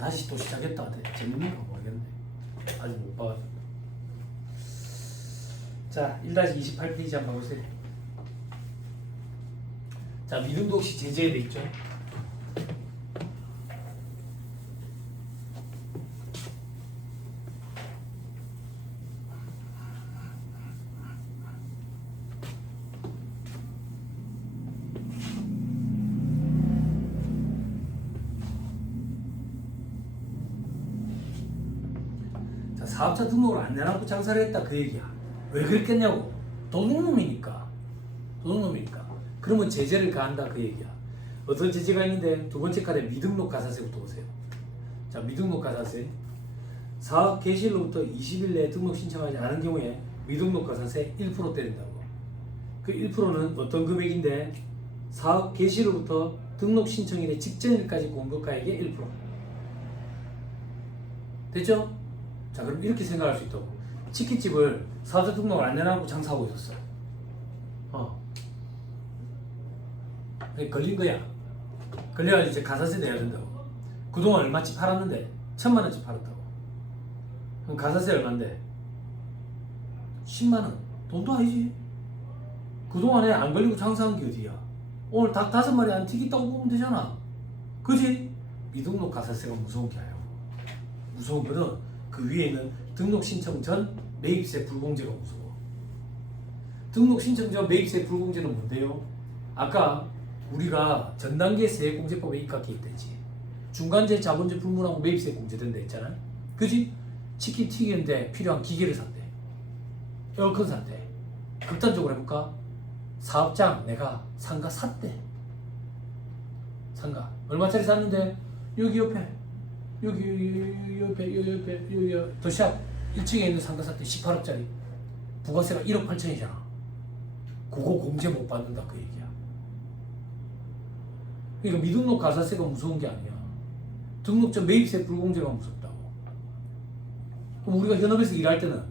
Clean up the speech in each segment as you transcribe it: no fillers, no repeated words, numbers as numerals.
다시 또 시작했다. 재밌는가 모르겠네. 아직 못 봐가지고. 자, 1-28페이지 한번 보세요. 자, 미등도 혹시 제재돼 있죠? 자, 사업자 등록을 안 내놓고 장사를 했다 그 얘기야. 왜 그랬겠냐고. 도둑놈이니까. 그러면 제재를 가한다 그 얘기야. 어떤 제재가 있는데 두 번째 칸에 미등록 가사세부터 보세요. 자, 미등록 가사세. 사업 개시일로부터 20일 내에 등록 신청하지 않은 경우에 미등록 가사세 1% 때린다고. 그 1%는 어떤 금액인데 사업 개시일로부터 등록 신청일의 직전일까지 공급가액의 1%. 됐죠? 자, 그럼 이렇게 생각할 수 있다고. 치킨집을 사업자 등록을 안 내놔고 장사하고 있었어. 걸린 거야. 걸려가지고 이제 가사세 내야 된다고. 그동안 얼마치 팔았는데 1,000만원치 팔았다고. 그럼 가사세 얼만데? 10만원. 돈도 아니지. 그동안에 안 걸리고 장사한 게 어디야. 오늘 닭 5마리 안 튀겼다고 보면 되잖아. 그지? 미등록 가사세가 무서운 게 아니야. 무서운 거는 그 위에 있는 등록 신청 전 매입세 불공제가 무서워. 등록 신청 전 매입세 불공제는 뭔데요? 아까 우리가 전 단계 세액공제법에 입각해 있댔지. 중간재 자본재 불문하고 매입세 공제된다 했잖아. 그지? 치킨 튀기는데 필요한 기계를 샀대. 에어컨 샀대. 극단적으로 해볼까? 사업장 내가 상가 샀대. 상가 얼마짜리 샀는데 여기 옆에 여기 더샵 1층에 있는 상가 샀대. 18억짜리. 부가세가 1억 8천이잖아. 그거 공제 못 받는다 그 얘기야. 그러니까 미등록 가사세가 무서운 게 아니야. 등록전 매입세 불공제가 무섭다고. 그럼 우리가 현업에서 일할 때는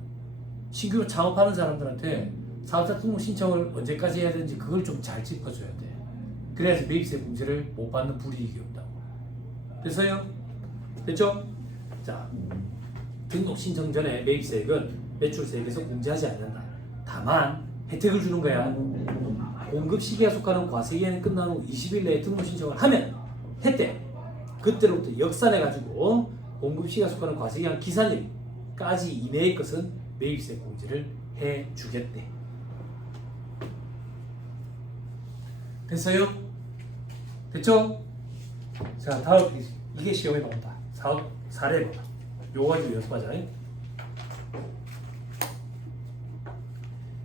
신규로 창업하는 사람들한테 사업자 등록 신청을 언제까지 해야 되는지 그걸 좀 잘 짚어줘야 돼. 그래야지 매입세 공제를 못 받는 불이익이 없다고. 됐어요? 됐죠? 자, 등록 신청 전에 매입세액은 매출세액에서 공제하지 않는다. 다만 혜택을 주는 거야. 공급 시기에 속하는 과세기한이 끝난 후 20일 내에 등록 신청을 하면 혜택. 그때로부터 역산해가지고 공급 시기에 속하는 과세기한 기산일까지 이내의 것은 매입세 공제를 해주겠대. 됐어요? 됐죠? 자, 다음 페이지. 이게 시험에 나온다. 사업 사례 봐봐. 요거 가지고 연습하자.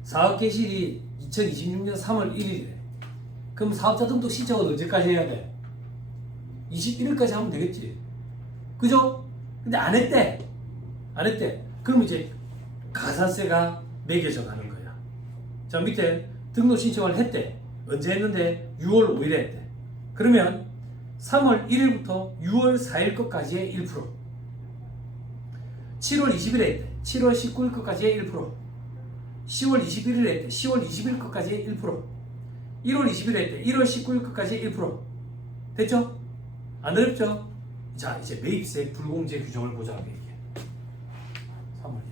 사업 개시일이 2026년 3월 1일이래. 그럼 사업자 등록 신청은 언제까지 해야 돼? 21일까지 하면 되겠지. 그죠? 근데 안 했대. 그럼 이제 가사세가 매겨져 가는 거야. 자, 밑에 등록 신청을 했대. 언제 했는데? 6월 5일에 했대. 그러면 3월 1일부터 6월 4일 것까지의 1%, 7월 20일에 했대. 7월 19일 것까지의 1%, 10월 21일에 했대. 10월 20일 것까지의 1%, 1월 20일에 했대. 1월 19일 것까지의 1%. 됐죠? 안 어렵죠? 자, 이제 매입세 불공제 규정을 보자. 이게 3월 1일.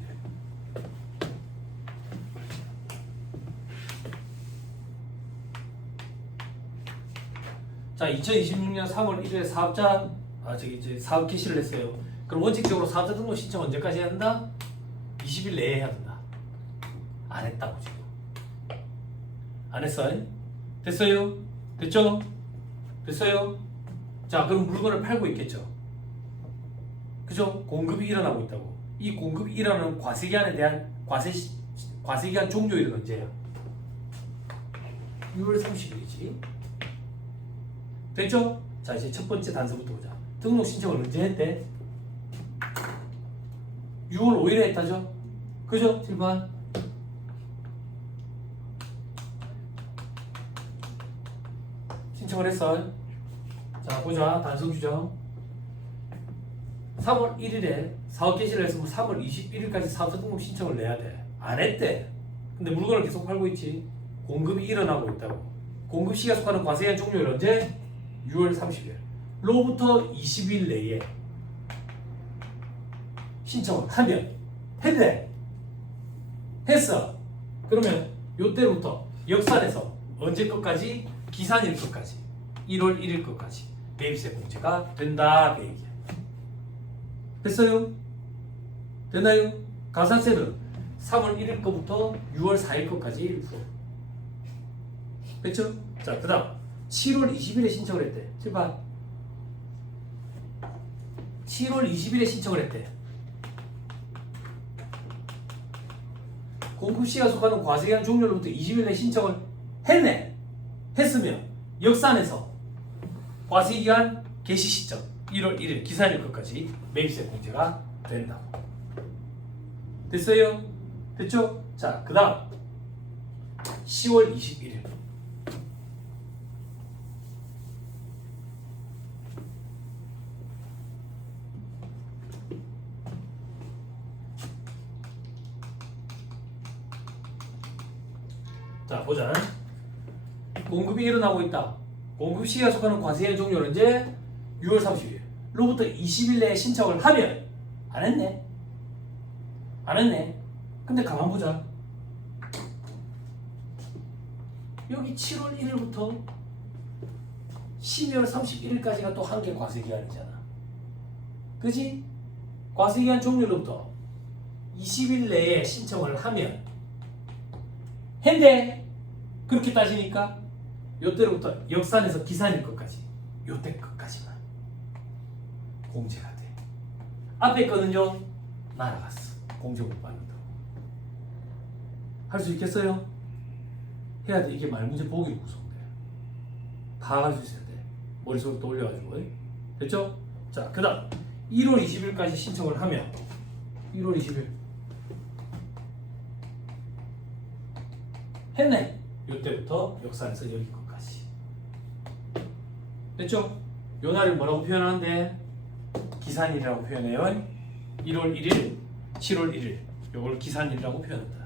자, 2026년 3월 1일에 사업자 이제 사업 개시를 했어요. 그럼 원칙적으로 사업자 등록 신청 언제까지 해야 한다? 20일 내에 해야 된다. 안 했다고 지금. 안 했어? 됐어요? 됐죠? 됐어요? 자, 그럼 물건을 팔고 있겠죠. 그죠? 공급이 일어나고 있다고. 이 공급이 일어나는 과세기한에 대한 과세기한 종료일은 언제야? 6월 30일이지. 됐죠? 자, 이제 첫 번째 단서부터 보자. 등록 신청을 언제 했대? 6월 5일에 했다죠? 그죠? 7번. 신청을 했어. 자, 보자. 단서 규정. 3월 1일에 사업 개시를 했으면 3월 21일까지 사업자 등록 신청을 내야 돼. 안 했대. 근데 물건을 계속 팔고 있지. 공급이 일어나고 있다고. 공급 시기가 속하는 과세기한 종료일 언제? 6월 30일. 로부터 20일 내에 신청을 하면 했네. 했어. 그러면 요때부터 역산에서 언제 것까지? 기산일 것까지 1월 1일 것까지 매입세 공제가 된다 그 얘기야. 됐어요? 됐나요? 가산세는 3월 1일 거부터 6월 4일 거까지 1%. 됐죠? 자, 그 다음 7월 20일에 신청을 했대. 제발 7월 20일에 신청을 했대. 공급시가 속하는 과세기한 종료로부터 20일 내에 신청을 했네. 했으면 역산에서 과세기한 개시 시점 1월 1일 기산일 것까지 매입세 공제가 된다고. 됐어요? 됐죠? 자, 그 다음 10월 21일 자, 보자. 공급이 일어나고 있다. 공급 시기가 속하는 과세의 종료는 이제 6월 30일 로부터 20일 내에 신청을 하면 안 했네. 안 했네. 근데 가만 보자. 여기 7월 1일부터 12월 31일까지가 또 한 개 과세기간이잖아. 그지? 과세기간 종료로부터 20일 내에 신청을 하면 했네. 그렇게 따지니까 요때로부터 역산에서 기산일 것까지 요때 것까지만 공제가 돼. 앞에 거는요 날아갔어. 공제 못 받는다고. 할 수 있겠어요? 해야 돼. 이게 말문제 보기로 무서운데 다 할 수 있어야 돼. 머릿속으로 떠올려가지고. 됐죠? 자, 그 다음 1월 20일까지 신청을 하면 1월 20일 했네. 이때부터 역산에서 여기 것까지. 됐죠? 요 날을 뭐라고 표현하는데? 기산일이라고 표현해요. 1월 1일, 7월 1일. 요걸 기산일이라고 표현한다.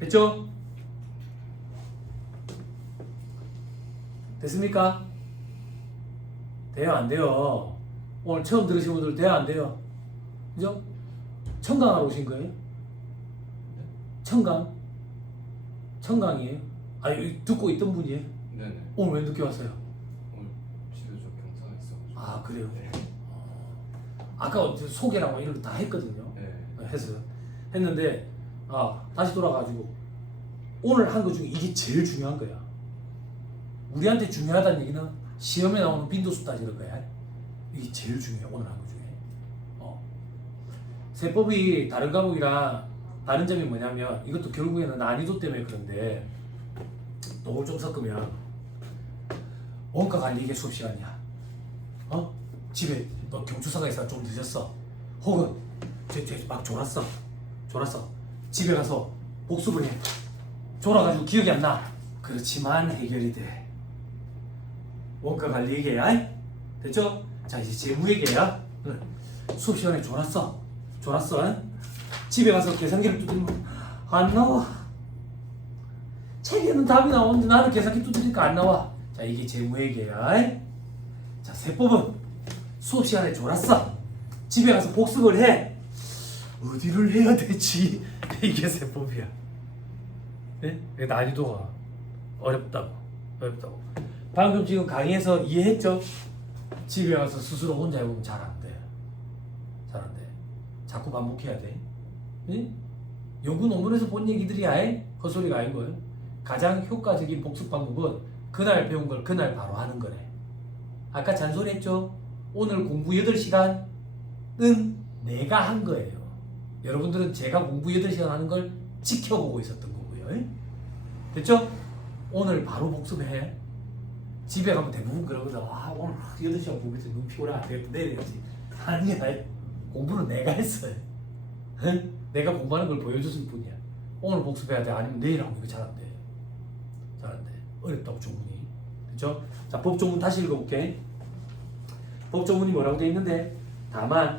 됐죠? 됐습니까? 돼요, 안 돼요? 오늘 처음 들으신 분들 돼요, 안 돼요? 그죠? 청강하러 오신 거예요? 청강? 청강이에요? 아, 여기 듣고 있던 분이에요? 네네. 오늘 왜 늦게 왔어요? 오늘 집에 좀 경사가 있어가지고. 아, 그래요? 네. 아까 소개랑 뭐 이런 거 다 했거든요. 네. 했어요. 했는데 다시 돌아가지고 오늘 한 거 중에 이게 제일 중요한 거야. 우리한테 중요하다는 얘기는 시험에 나오는 빈도수 따지는 거야. 이게 제일 중요해. 오늘 한 거 중에. 세법이 다른 과목이랑 다른 점이 뭐냐면 이것도 결국에는 난이도 때문에 그런데 노을 좀 섞으면 원가 관리 이게 수업 시간이야. 집에 너 경추사가 있어 좀 늦었어. 혹은 막 졸았어. 집에 가서 복습을 해. 졸아가지고 기억이 안 나. 그렇지만 해결이 돼. 원가 관리 얘기야. 됐죠? 자, 이제 재무 얘기야. 수업 시간에 졸았어. 집에 가서 계산기를 두드리면 안 나와. 책에는 답이 나오는데 나는 계산기 두드리니까 안 나와. 자, 이게 재무 얘기야. 자, 세법은 수업 시간에 졸았어. 집에 가서 복습을 해. 어디를 해야 되지? 이게 세법이야. 네? 난이도가 어렵다고. 방금 지금 강의에서 이해했죠? 집에 가서 스스로 혼자 해보면 잘 안 돼. 자꾸 반복해야 돼. 네? 연구 논문에서 본 얘기들이야. 헛소리가 아닌 거예요. 가장 효과적인 복습 방법은 그날 배운 걸 그날 바로 하는 거래. 아까 잔소리했죠? 오늘 공부 8시간은 내가 한 거예요. 여러분들은 제가 공부 8시간 하는 걸 지켜보고 있었던 거고요. 됐죠? 오늘 바로 복습해. 집에 가면 대부분 그러거든. 오늘 8시간 공부해서 너무 피곤해. 안 되겠다. 내일 해야지. 아니야. 공부는 내가 했어요. 내가 공부하는 걸 보여줬을 뿐이야. 오늘 복습해야 돼. 아니면 내일 하고 이거 잘 안 돼. 어렵다고 조문이. 그렇죠? 자, 법조문 다시 읽어볼게. 법조문이 뭐라고 되어 있는데 다만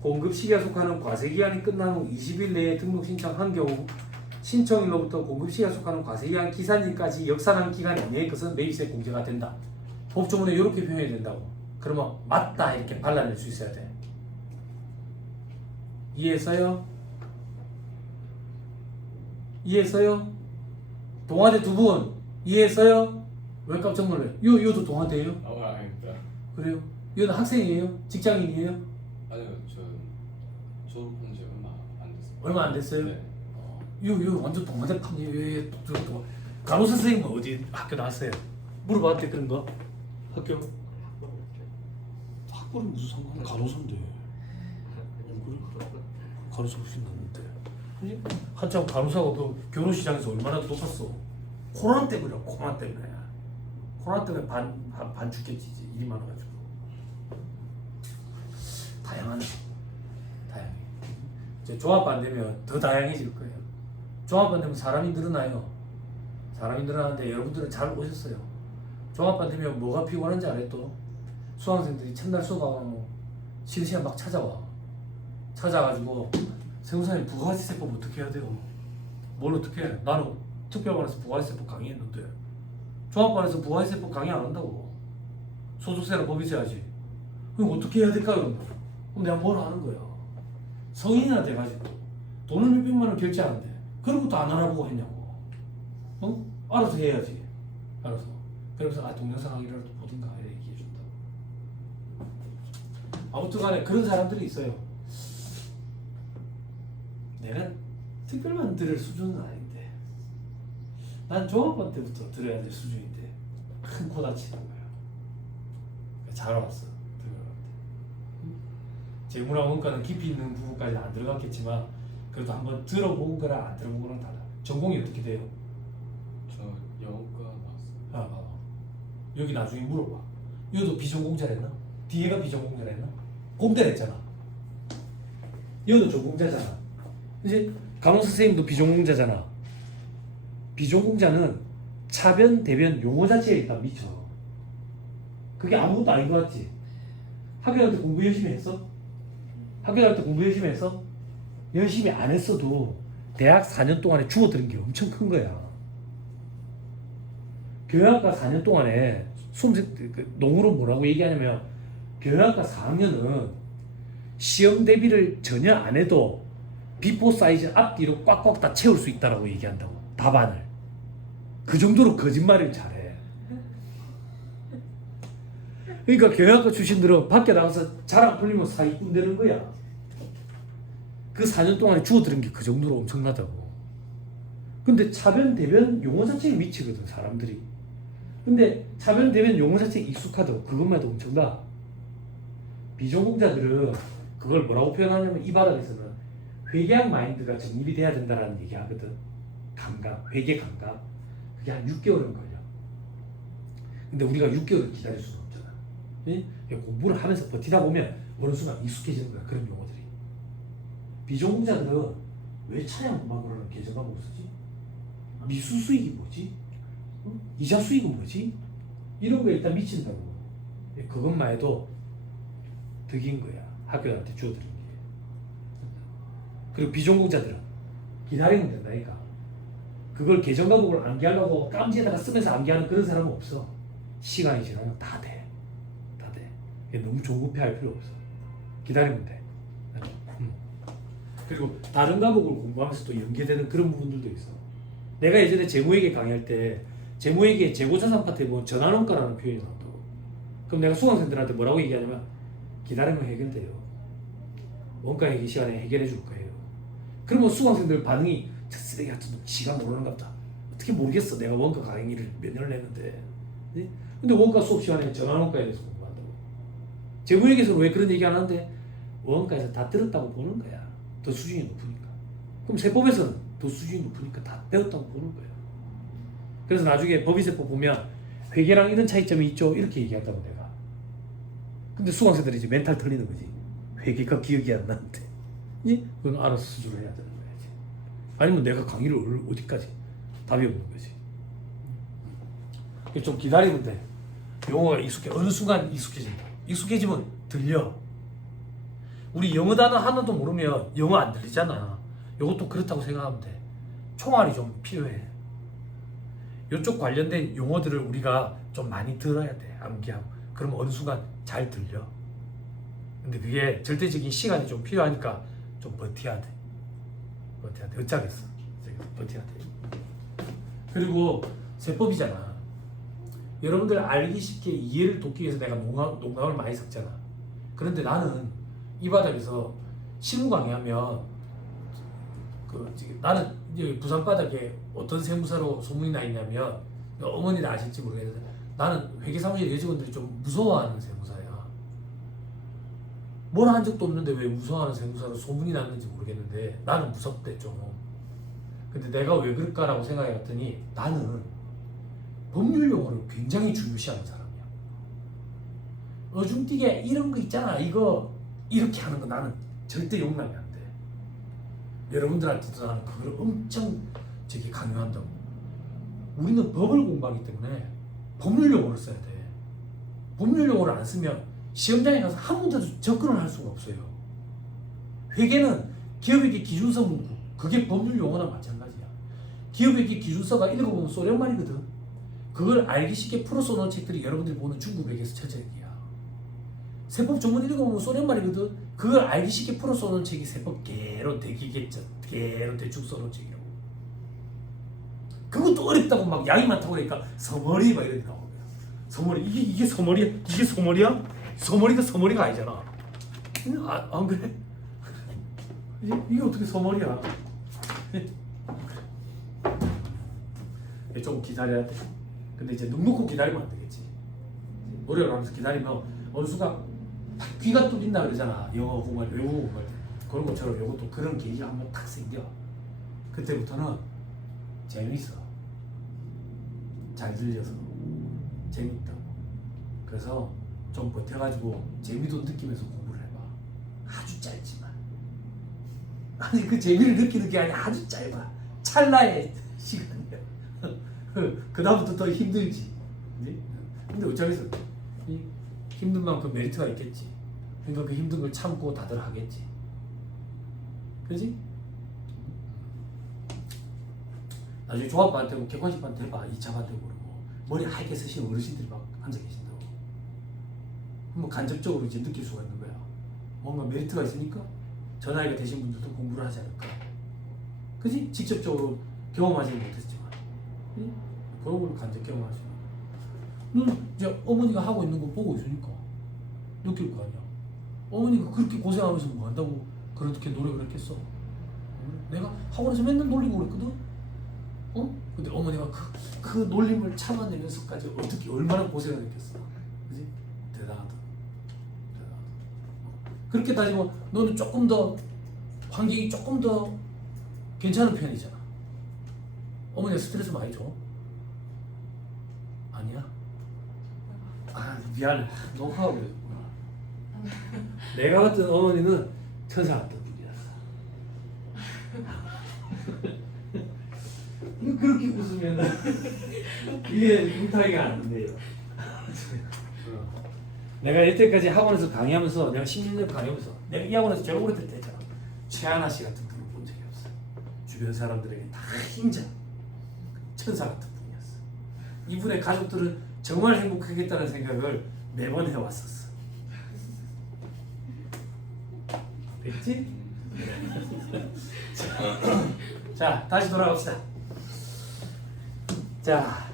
공급 시기가 속하는 과세기간이 끝난 후 20일 내에 등록 신청한 경우 신청일로부터 공급 시기가 속하는 과세기간 기산일까지 역산한 기간 이내의 것은 매입세 공제가 된다. 법조문에 이렇게 표현이 된다고. 그러면 맞다 이렇게 발라낼 수 있어야 돼. 이해했어요? 이해했어요? 동아대 두 분 이해했어요? 왜 깜짝 놀래요? 요도 동아대예요? 아닙니다. 그래요? 요는 학생이에요? 직장인이에요? 아니요, 전 졸업한 지 얼마 안 됐어요. 얼마 안 됐어요? 네. 요 완전 동아대판이에요. 간호사 선생님은 어디 학교 나왔어요? 물어봤대 그런 거? 학교? 학벌은 무슨 상관이야? 간호사인데. 그래? 간호사 훨씬 낫는데. 한참 간호사가 그 결혼시장에서 얼마나 높았어. 코로나 때문이야. 코로나 때문에. 코로나 때문에 반 죽겠지 이제 일이 많아가지고. 다양하네. 다양해. 이제 조합 안 되면 더 다양해질 거예요. 조합 안 되면 사람이 늘어나요. 사람이 늘어나는데 여러분들은 잘 오셨어요. 조합 안 되면 뭐가 피곤한지 알아요 또? 수강생들이 첫날 수업하고 쉬는 시간 막 찾아와. 찾아가지고 세무사님 부가가치세법 어떻게 해야 돼요? 뭘 어떻게 해? 나는 특별반에서 부가가치세법 강의했는데 조합반에서 부가가치세법 강의 안 한다고. 소득세나 법인세 하지. 그럼 어떻게 해야 될까 그럼? 그럼 내가 뭘 하는 거야? 성인이나 돼가지고 돈을 몇백만 원 결제하는데 그런 것도 안 알아보고 했냐고. 어? 알아서 해야지. 알아서. 그러면서 동영상 강의라도 보든가 이렇게 얘기해준다고. 아무튼 간에 그런 사람들이 있어요. 내가 특별만 들을 수준은 아닌데 난 조합반 때부터 들어야 될 수준인데 큰 코 다치는 거야. 잘 왔어. 재무랑 원가는 깊이 있는 부분까지 안 들어갔겠지만 그래도 한번 들어본 거랑 안 들어본 거랑 달라. 전공이 어떻게 돼요? 저 영어과 나왔어요. 아, 여기 나중에 물어봐. 여도 비전공자랬나? 뒤에가 비전공자랬나? 공대를 했잖아. 여도 전공자잖아. 이제 간호사 선생님도 비전공자잖아. 비전공자는 차변, 대변 용어 자체에 일단 미쳐. 그게 아무것도 아닌 것 같지? 학교 다닐 때 공부 열심히 했어? 학교 다닐 때 공부 열심히 했어? 열심히 안 했어도 대학 4년 동안에 주워들은 게 엄청 큰 거야. 교양학과 4년 동안에 농으로 뭐라고 얘기하냐면 교양학과 4학년은 시험 대비를 전혀 안 해도 비포 사이즈 앞뒤로 꽉꽉 다 채울 수 있다라고 얘기한다고. 답안을. 그 정도로 거짓말을 잘해. 그러니까 교양학과 출신들은 밖에 나가서 잘 안 풀리면 사기꾼 되는 거야. 그 4년 동안에 주워들은 게 그 정도로 엄청나다고. 근데 차변, 대변 용어 자체에 미치거든 사람들이. 근데 차변, 대변 용어 자체에 익숙하다고. 그것만 해도 엄청나. 비전공자들은 그걸 뭐라고 표현하냐면 이 바닥에서는 회계학 마인드가 정립이 돼야 된다라는 얘기 하거든. 감각, 회계 감각. 그게 한 6개월은 걸려. 근데 우리가 6개월을 기다릴 수는 없잖아. 예? 공부를 하면서 버티다 보면 어느 순간 익숙해지는 거야. 그런 용어들이. 비전공자들은 왜 차량음악으로는 계정 과목을 쓰지? 미수 수익이 뭐지? 이자 수익은 뭐지? 이런 거에 일단 미친다고. 그것만 해도 득인 거야. 학교한테 주어드린 게. 그리고 비전공자들은 기다리면 된다니까. 그걸 계정 과목을 암기하려고 깜지에다가 쓰면서 암기하는 그런 사람은 없어. 시간이 지나면 다 돼. 다 돼. 너무 조급해할 필요 없어. 기다리면 돼. 그리고 다른 과목을 공부하면서 또 연계되는 그런 부분들도 있어. 내가 예전에 재무회계 강의할 때 재무회계 재고자산 파트에 보면 전환원가라는 표현이 나온다고. 그럼 내가 수강생들한테 뭐라고 얘기하냐면 기다리면 해결돼요. 원가 회계 시간에 해결해 줄 거예요. 그러면 수강생들 반응이 저 쓰레기 같은 놈 지가 모르는가 보다. 어떻게 모르겠어. 내가 원가 강의를 몇 년을 했는데. 네? 근데 원가 수업 시간에 전환원가에 대해서 공부한다고. 재무회계에서는 왜 그런 얘기 안 하는데 원가에서 다 들었다고 보는 거야. 더 수준이 높으니까. 그럼 세법에서는 더 수준이 높으니까 다 배웠다고 보는 거예요. 그래서 나중에 법인세법 보면 회계랑 이런 차이점이 있죠. 이렇게 얘기한다고 내가. 근데 수강생들이 이제 멘탈 털리는 거지. 회계가 기억이 안 나는데. 예? 그건 알아서 수주를 해야 되는 거야지. 아니면 내가 강의를 어디까지? 답이 없는 거지. 좀 기다리면 돼. 용어가 어느 순간 익숙해진다. 익숙해지면 들려. 우리 영어 단어 하나도 모르면 영어 안 들리잖아. 이것도 그렇다고 생각하면 돼. 총알이 좀 필요해. 이쪽 관련된 용어들을 우리가 좀 많이 들어야 돼. 암기하고. 그럼 어느 순간 잘 들려. 근데 그게 절대적인 시간이 좀 필요하니까 좀 버텨야 돼. 버텨야 돼. 어쩌겠어. 버텨야 돼. 그리고 세법이잖아. 여러분들 알기 쉽게 이해를 돕기 위해서 내가 농담을 많이 섞잖아. 그런데 나는 이 바닥에서 실무 강의하면 나는 이제 부산 바닥에 어떤 세무사로 소문이 나 있냐면 어머니는 아실지 모르겠는데 나는 회계사무실 여직원들이 좀 무서워하는 세무사야. 뭘 한 적도 없는데 왜 무서워하는 세무사로 소문이 났는지 모르겠는데 나는 무섭대 좀. 근데 내가 왜 그럴까라고 생각해 봤더니 나는 법률 용어를 굉장히 중요시하는 사람이야. 어중뛰게 이런 거 있잖아. 이거 이렇게 하는 거 나는 절대 용납이 안 돼. 여러분들한테도 나는 그걸 엄청 강요한다고. 우리는 법을 공부하기 때문에 법률 용어를 써야 돼. 법률 용어를 안 쓰면 시험장에 가서 한 문제도 접근을 할 수가 없어요. 회계는 기업회계 기준서 문구, 그게 법률 용어나 마찬가지야. 기업회계 기준서가 읽어보면 소련말이거든. 그걸 알기 쉽게 풀어 써놓은 책들이 여러분들이 보는 중국 회계서 처제기야. 세법 전문 읽어보면 소련말이거든. 그걸 알기 쉽게 풀어 써놓은 책이 세법 개론 대기계자 개론 대충 써놓은 책이라고. 그것도 어렵다고 막 양이 많다고 그러니까 서머리 막 이런 게 나오는 거야. 서머리 이게 서머리야? 이게 서머리야? 서머리가 서머리가 아니잖아. 안 그래? 이게 어떻게 서머리야? 좀 기다려야 돼. 근데 이제 눈 놓고 기다리면 안 되겠지. 노력을 하면서 기다리면 어느 순간 귀가 뚫린다 그러잖아. 영어 공부할 때, 외국어 공부할 때. 그런 것처럼 이것도 그런 계기가 한번 딱 생겨. 그때부터는 재밌어. 잘 들려서 재밌다고. 그래서 좀 버텨가지고 재미도 느끼면서 공부를 해봐. 아주 짧지만. 아니 그 재미를 느끼는 게 아니라 아주 짧아. 찰나의 시간이야. 그 다음부터 더 힘들지. 근데 어쩌겠어. 힘든 만큼 메리트가 있겠지. 그러니까 그 힘든 걸 참고 다들 하겠지. 그지? 나중에 종합반 되고 객관식반 돼봐. 2차반 되고 그러고 머리 하얗게 쓰시는 어르신들이 막 앉아 계신다고. 뭐 간접적으로 이제 느낄 수가 있는 거야. 뭔가 메리트가 있으니까 저 나이가 되신 분들도 공부를 하지 않을까. 그지? 직접적으로 경험하지는 못했지만 그런 걸 간접 경험하시고 넌 이제 어머니가 하고 있는 거 보고 있으니까 느낄 거 아니야. 어머니가 그렇게 고생하면서 뭐 한다고 그렇게 노력을 했겠어. 내가 학원에서 맨날 놀리고 그랬거든. 근데 어머니가 그 놀림을 참아내면서까지 어떻게 얼마나 고생을 했겠어. 그지? 대단하다. 그렇게 따지면 너는 조금 더 환경이 조금 더 괜찮은 편이잖아. 어머니가 스트레스 많이 줘? 아니야? 아 미안해. 녹화하고 있구나. 내가 같은 어머니는 천사 같은 분이야. 그렇게 웃으면 이게 뭉타기가 안 돼요. 내가 여태까지 학원에서 강의하면서 내가 16년 강의하면서 내가 이 학원에서 제일 오래될 때 있잖아. 최하나 씨 같은 분을 본 적이 없어. 주변 사람들에게 다 인정. 천사 같은 분이었어. 이분의 가족들은 정말 행복하겠다는 생각을 매번 해왔었어. 됐지? 자, 다시 돌아갑시다. 자,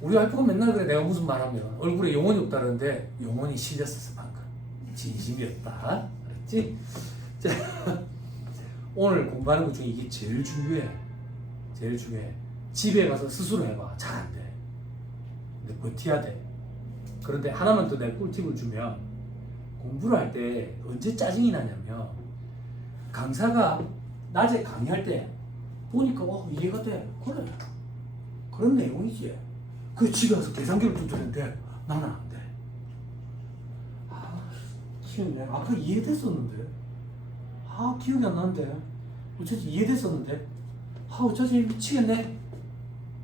우리 와이프가 맨날 그래. 내가 무슨 말하면 얼굴에 영혼이 없다는데 영혼이 실렸었어 방금. 진심이었다. 알았지? 자, 오늘 공부하는 것 중에 이게 제일 중요해. 제일 중요해. 집에 가서 스스로 해봐. 잘 안 돼. 근데 버텨야 돼. 그런데 하나만 더 내가 꿀팁을 주면 공부를 할 때 언제 짜증이 나냐면 강사가 낮에 강의할 때 보니까 이해가 돼. 그래. 그런 내용이지. 그 집에 가서 계산기를 두드리는데 나는 안 돼. 기억이 아까 이해됐었는데. 기억이 안 나는데. 어쩌지 이해됐었는데. 어쩌지 미치겠네.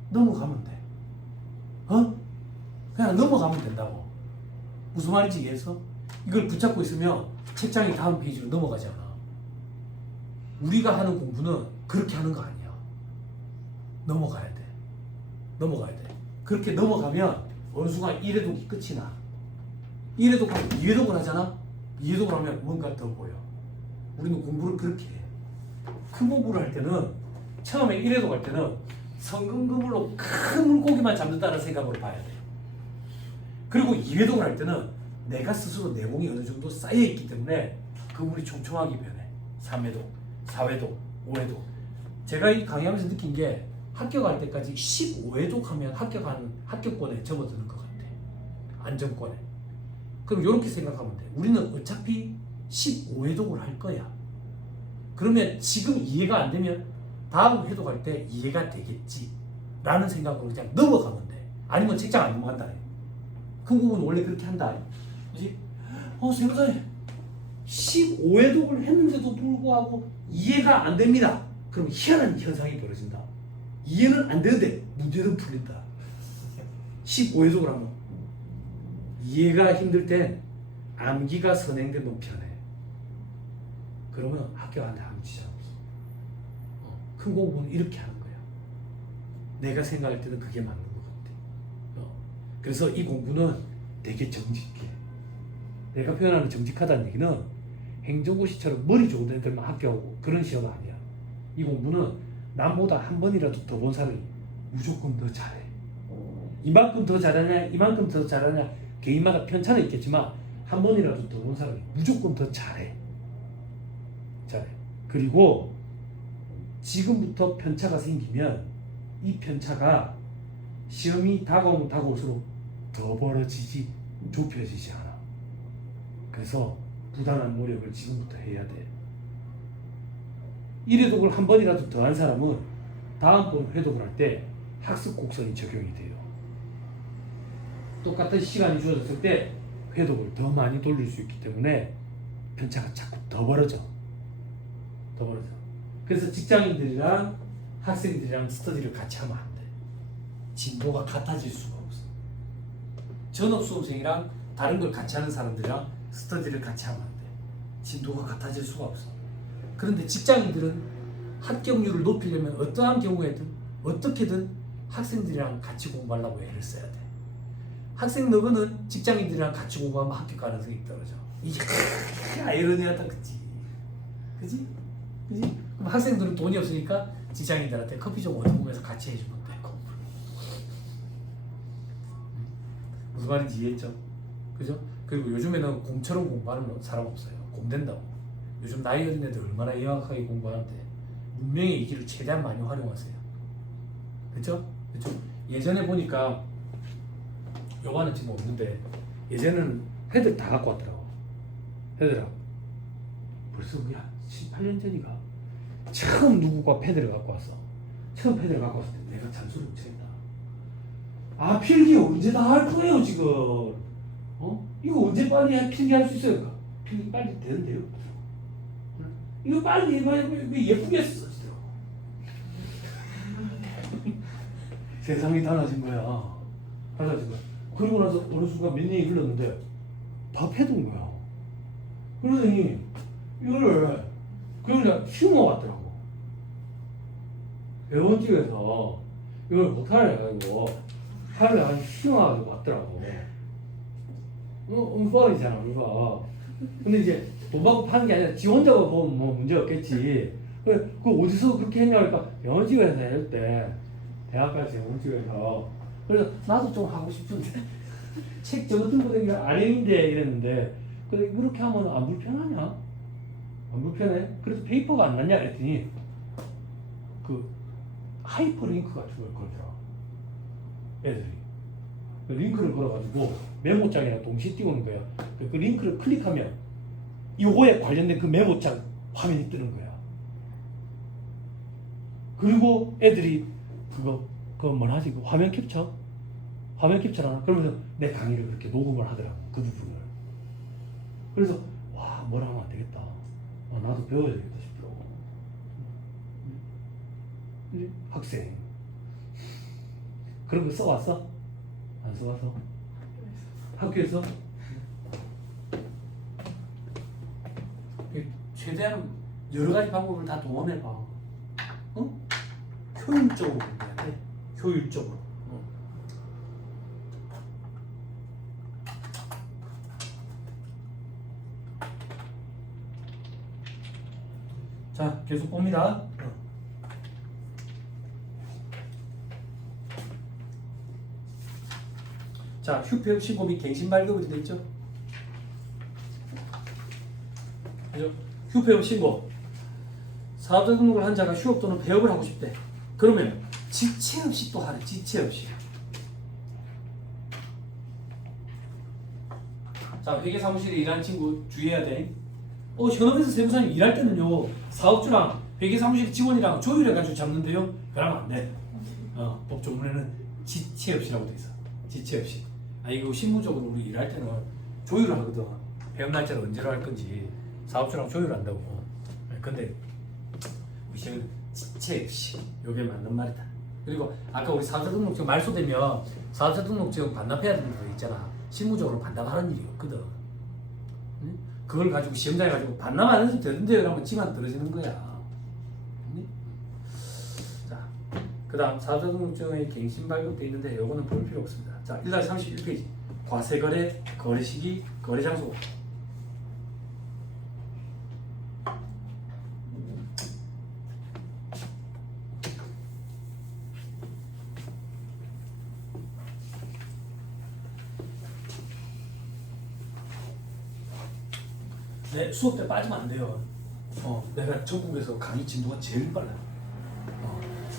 넘어가면 돼. 그냥 넘어가면 된다고. 무슨 말인지 이해했어? 이걸 붙잡고 있으면 책장이 다음 페이지로 넘어가지 않아. 우리가 하는 공부는 그렇게 하는 거 아니야. 넘어가야 돼. 넘어가야 돼. 그렇게 넘어가면 어느 순간 1회독이 끝이 나. 1회독하고 2회독을 하잖아. 2회독을 하면 뭔가 더 보여. 우리는 공부를 그렇게 해. 큰 공부를 할 때는 처음에 1회독 할 때는 성금금으로 큰 물고기만 잡는다는 생각으로 봐야 돼. 그리고 2회독을 할 때는 내가 스스로 내공이 어느 정도 쌓여있기 때문에 그물이 촘촘하게 변해. 3회독, 4회독, 5회독. 제가 이 강의하면서 느낀 게 합격할 때까지 15회독 하면 합격권에 접어드는 것 같아. 안정권에. 그럼 이렇게 생각하면 돼. 우리는 어차피 15회독을 할 거야. 그러면 지금 이해가 안 되면 다음 회독할 때 이해가 되겠지 라는 생각으로 그냥 넘어가면 돼. 아니면 책장 안 넘어간다. 큰 공부는 원래 그렇게 한다. 그지? 세무사님 15회독을 했는데도 불구하고 이해가 안 됩니다. 그럼 희한한 현상이 벌어진다. 이해는 안 되는데 문제는 풀린다. 15회독을 하면 이해가 힘들 땐 암기가 선행되면 편해. 그러면 합격하는데 아무 지장 없어. 큰 공부는 이렇게 하는 거야. 내가 생각할 때는 그게 맞는 것 같아. 그래서 이 공부는 되게 정직해. 내가 표현하는 정직하다는 얘기는 행정고시처럼 머리 좋은 애들만 합격하고 그런 시험 아니야. 이 공부는 남보다 한 번이라도 더 본 사람이 무조건 더 잘해. 이만큼 더 잘하냐 이만큼 더 잘하냐 개인마다 편차는 있겠지만 한 번이라도 더 본 사람이 무조건 더 잘해. 그리고 지금부터 편차가 생기면 이 편차가 시험이 다가오면 다가올수록 더 벌어지지 좁혀지지 않아. 그래서 부단한 노력을 지금부터 해야 돼. 1회독을 한 번이라도 더 한 사람은 다음번 회독을 할 때 학습 곡선이 적용이 돼요. 똑같은 시간이 주어졌을 때 회독을 더 많이 돌릴 수 있기 때문에 편차가 자꾸 더 벌어져. 그래서 직장인들이랑 학생들이랑 스터디를 같이 하면 안 돼. 진도가 같아질 수가 없어. 전업수험생이랑 다른 걸 같이 하는 사람들이랑 스터디를 같이 하면 안 돼. 진도가 같아질 수가 없어. 그런데 직장인들은 합격률을 높이려면 어떠한 경우에든 어떻게든 학생들이랑 같이 공부하려고 애를 써야 돼. 학생 너는 직장인들이랑 같이 공부하면 합격 가능성이 떨어져. 이게 아이러니하다, 그치? 그럼 학생들은 돈이 없으니까 직장인들한테 커피 좀 얻어보면서 같이 해주면 돼. 무슨 말인지 이해했죠? 그죠? 그리고 요즘에는 곰처럼 공부하는 사람 없어요. 곰 된다고. 요즘 나이 어린 애들 얼마나 영악하게 공부하는데 문명의 이기를 최대한 많이 활용하세요. 그죠? 예전에 보니까 요거는 지금 없는데 예전에는 패들 다 갖고 왔더라고. 패들하고 벌써 그게 한 18년 전이가 처음 누구가 패드를 갖고 왔어. 처음 패드를 갖고 왔을 때 내가 잔소리를 못했다. 필기 언제 다 할 거예요 지금? 이거 언제 빨리 필기할 수 있어요? 필기 빨리 되는데요? 이거 빨리 해봐야 예쁘게 써지더라고. 세상이 달라진 거야. 그리고 나서 어느 순간 몇 년이 흘렀는데 다 패드인 거야. 그러더니 이거를 그냥 심어왔더라고. 회원집에서 이걸 못하려 해가지고 하루에 한 심어가지고 왔더라고. 음파이잖아, 음파. 근데 이제 돈 받고 파는 게 아니라 지 혼자 보면 뭐 문제 없겠지. 그 어디서 그렇게 했냐 하니까 회원집에서 할 때 대학까지 회원집에서 그래서 나도 좀 하고 싶은데 책 저거 들고 다니기가 아닌데 이랬는데 근데 이렇게 하면 안 불편하냐? 안 불편해? 그래서 페이퍼가 안 났냐 그랬더니 그 하이퍼링크 같은 걸 걸더라. 애들이 그 링크를 걸어가지고 메모장이랑 동시에 띄우는 거야. 그 링크를 클릭하면 요거에 관련된 그 메모장 화면이 뜨는 거야. 그리고 애들이 그거 뭐라 하지? 그 화면 캡처를 하나? 그러면서 내 강의를 그렇게 녹음을 하더라고. 그 부분을. 그래서 와 뭐라 하면 안 되겠다. 나도 배워야 되겠다 싶더라고. 학생 그런 거 써왔어? 안 써와서? 학교에서? 최대한 여러 가지 방법을 다 동원해봐. 효율적으로 공부해야 돼. 효율적으로. 자, 계속 봅니다. 자, 휴폐업 신고 및 갱신 발급이 돼 있죠. 그죠? 휴폐업 신고. 사업자 등록을 한 자가 휴업 또는 폐업을 하고 싶대. 그러면 지체 없이 또 하래. 지체 없이. 자, 회계사무실에 일하는 친구 주의해야 돼. 현업에서 세무사님 일할 때는요, 사업주랑 회계사무실 직원이랑 조율해가지고 잡는데요. 그러면 안 돼. 법조문에는 지체 없이라고 돼 있어. 지체 없이. 이거 실무적으로 우리 일할 때는 조율을 하거든. 배움 날짜를 언제로 할 건지 사업주랑 조율한다고. 근데 우리 시험은 지체 없이. 이게 맞는 말이다. 그리고 아까 우리 사업자 등록증 말소되면 사업자 등록증 반납해야 되는 거 있잖아. 실무적으로 반납하는 일이 없거든. 응? 그걸 가지고 시험장에 가지고 반납 안 해도 되는데요. 그러면 지만 떨어지는 거야. 응? 자, 그 다음 사업자 등록증의 갱신 발급돼 있는데 이거는 볼 필요 없습니다. 자, 1-31페이지 과세거래, 거래시기, 거래장소. 네, 수업 때 빠지면 안 돼요. 내가 전국에서 강의 진도가 제일 빨라.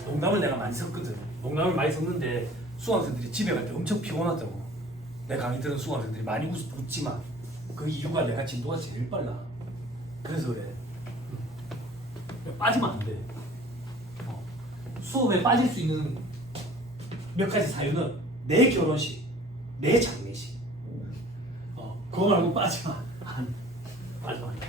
농담을 내가 많이 썼거든. 농담을 많이 썼는데 수강생들이 집에 갈 때 엄청 피곤하다고. 내 강의 들은 수강생들이 많이 웃지만 그 이유가 내가 진도가 제일 빨라. 그래서 그래. 빠지면 안 돼. 수업에 빠질 수 있는 몇 가지 사유는 내 결혼식, 내 장례식. 그거 말고 빠지면 안 돼. 빠지면 안 돼.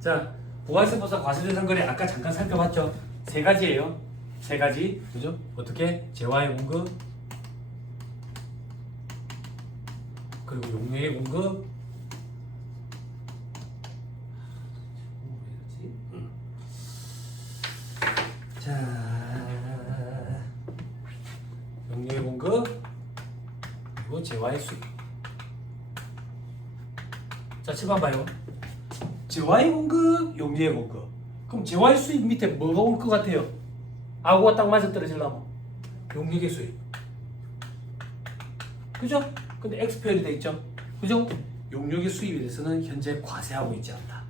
자, 부가세법사 과세대상거래 아까 잠깐 살펴봤죠? 세 가지예요. 세 가지, 그죠? 어떻게? 재화의 공급, 그리고 용료의 공급, 자, 용료의 공급, 그리고 재화의 수익. 자, 7번 봐요. 재화의 공급, 용료의 공급. 그럼 재화의 수입 밑에 뭐가 올 것 같아요? 아구가 딱 맞아 떨어지려면 용료의 수입. 그죠? 근데 엑스표현이 돼 있죠? 그죠? 용료의 수입에 대해서는 현재 과세하고 있지 않다.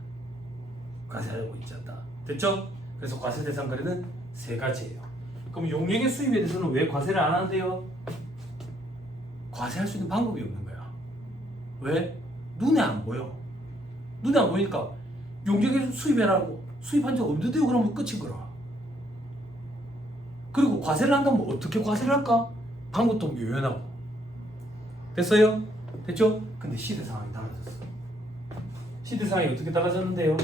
과세하고 있지 않다. 됐죠? 그래서 과세 대상 거래는 세 가지예요. 그럼 용료의 수입에 대해서는 왜 과세를 안 하는데요? 과세할 수 있는 방법이 없는 거야. 왜? 눈에 안 보여. 눈에 안 보이니까 용역에서 수입해라고 수입한 적 없는데요. 그러면 끝인 거라. 그리고 과세를 한다면 어떻게 과세를 할까? 방법도 묘연하고. 됐어요? 됐죠? 근데 시대 상황이 달라졌어. 시대 상황이 어떻게 달라졌는데요?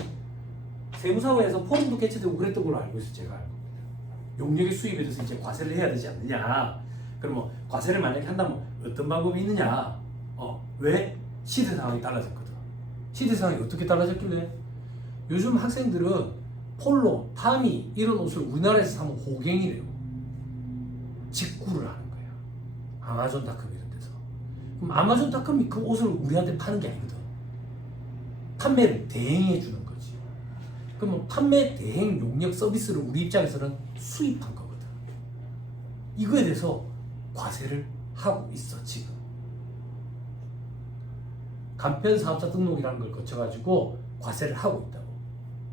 세무사회에서 포럼도 개최되고 그랬던 걸로 알고 있어요. 제가 알고. 용역의 수입에 대해서 이제 과세를 해야 되지 않느냐. 그러면 과세를 만약에 한다면 어떤 방법이 있느냐. 왜? 시대 상황이 달라졌거든. 시대 상황이 어떻게 달라졌길래? 요즘 학생들은 폴로, 타미 이런 옷을 우리나라에서 사면 호갱이래요. 직구를 하는 거야. 아마존닷컴 이런 데서. 그럼 아마존닷컴이 그 옷을 우리한테 파는 게 아니거든. 판매를 대행해 주는 거지. 그러면 판매 대행 용역 서비스를 우리 입장에서는 수입한 거거든. 이거에 대해서 과세를 하고 있어 지금. 간편 사업자 등록이라는 걸 거쳐가지고 과세를 하고 있다고.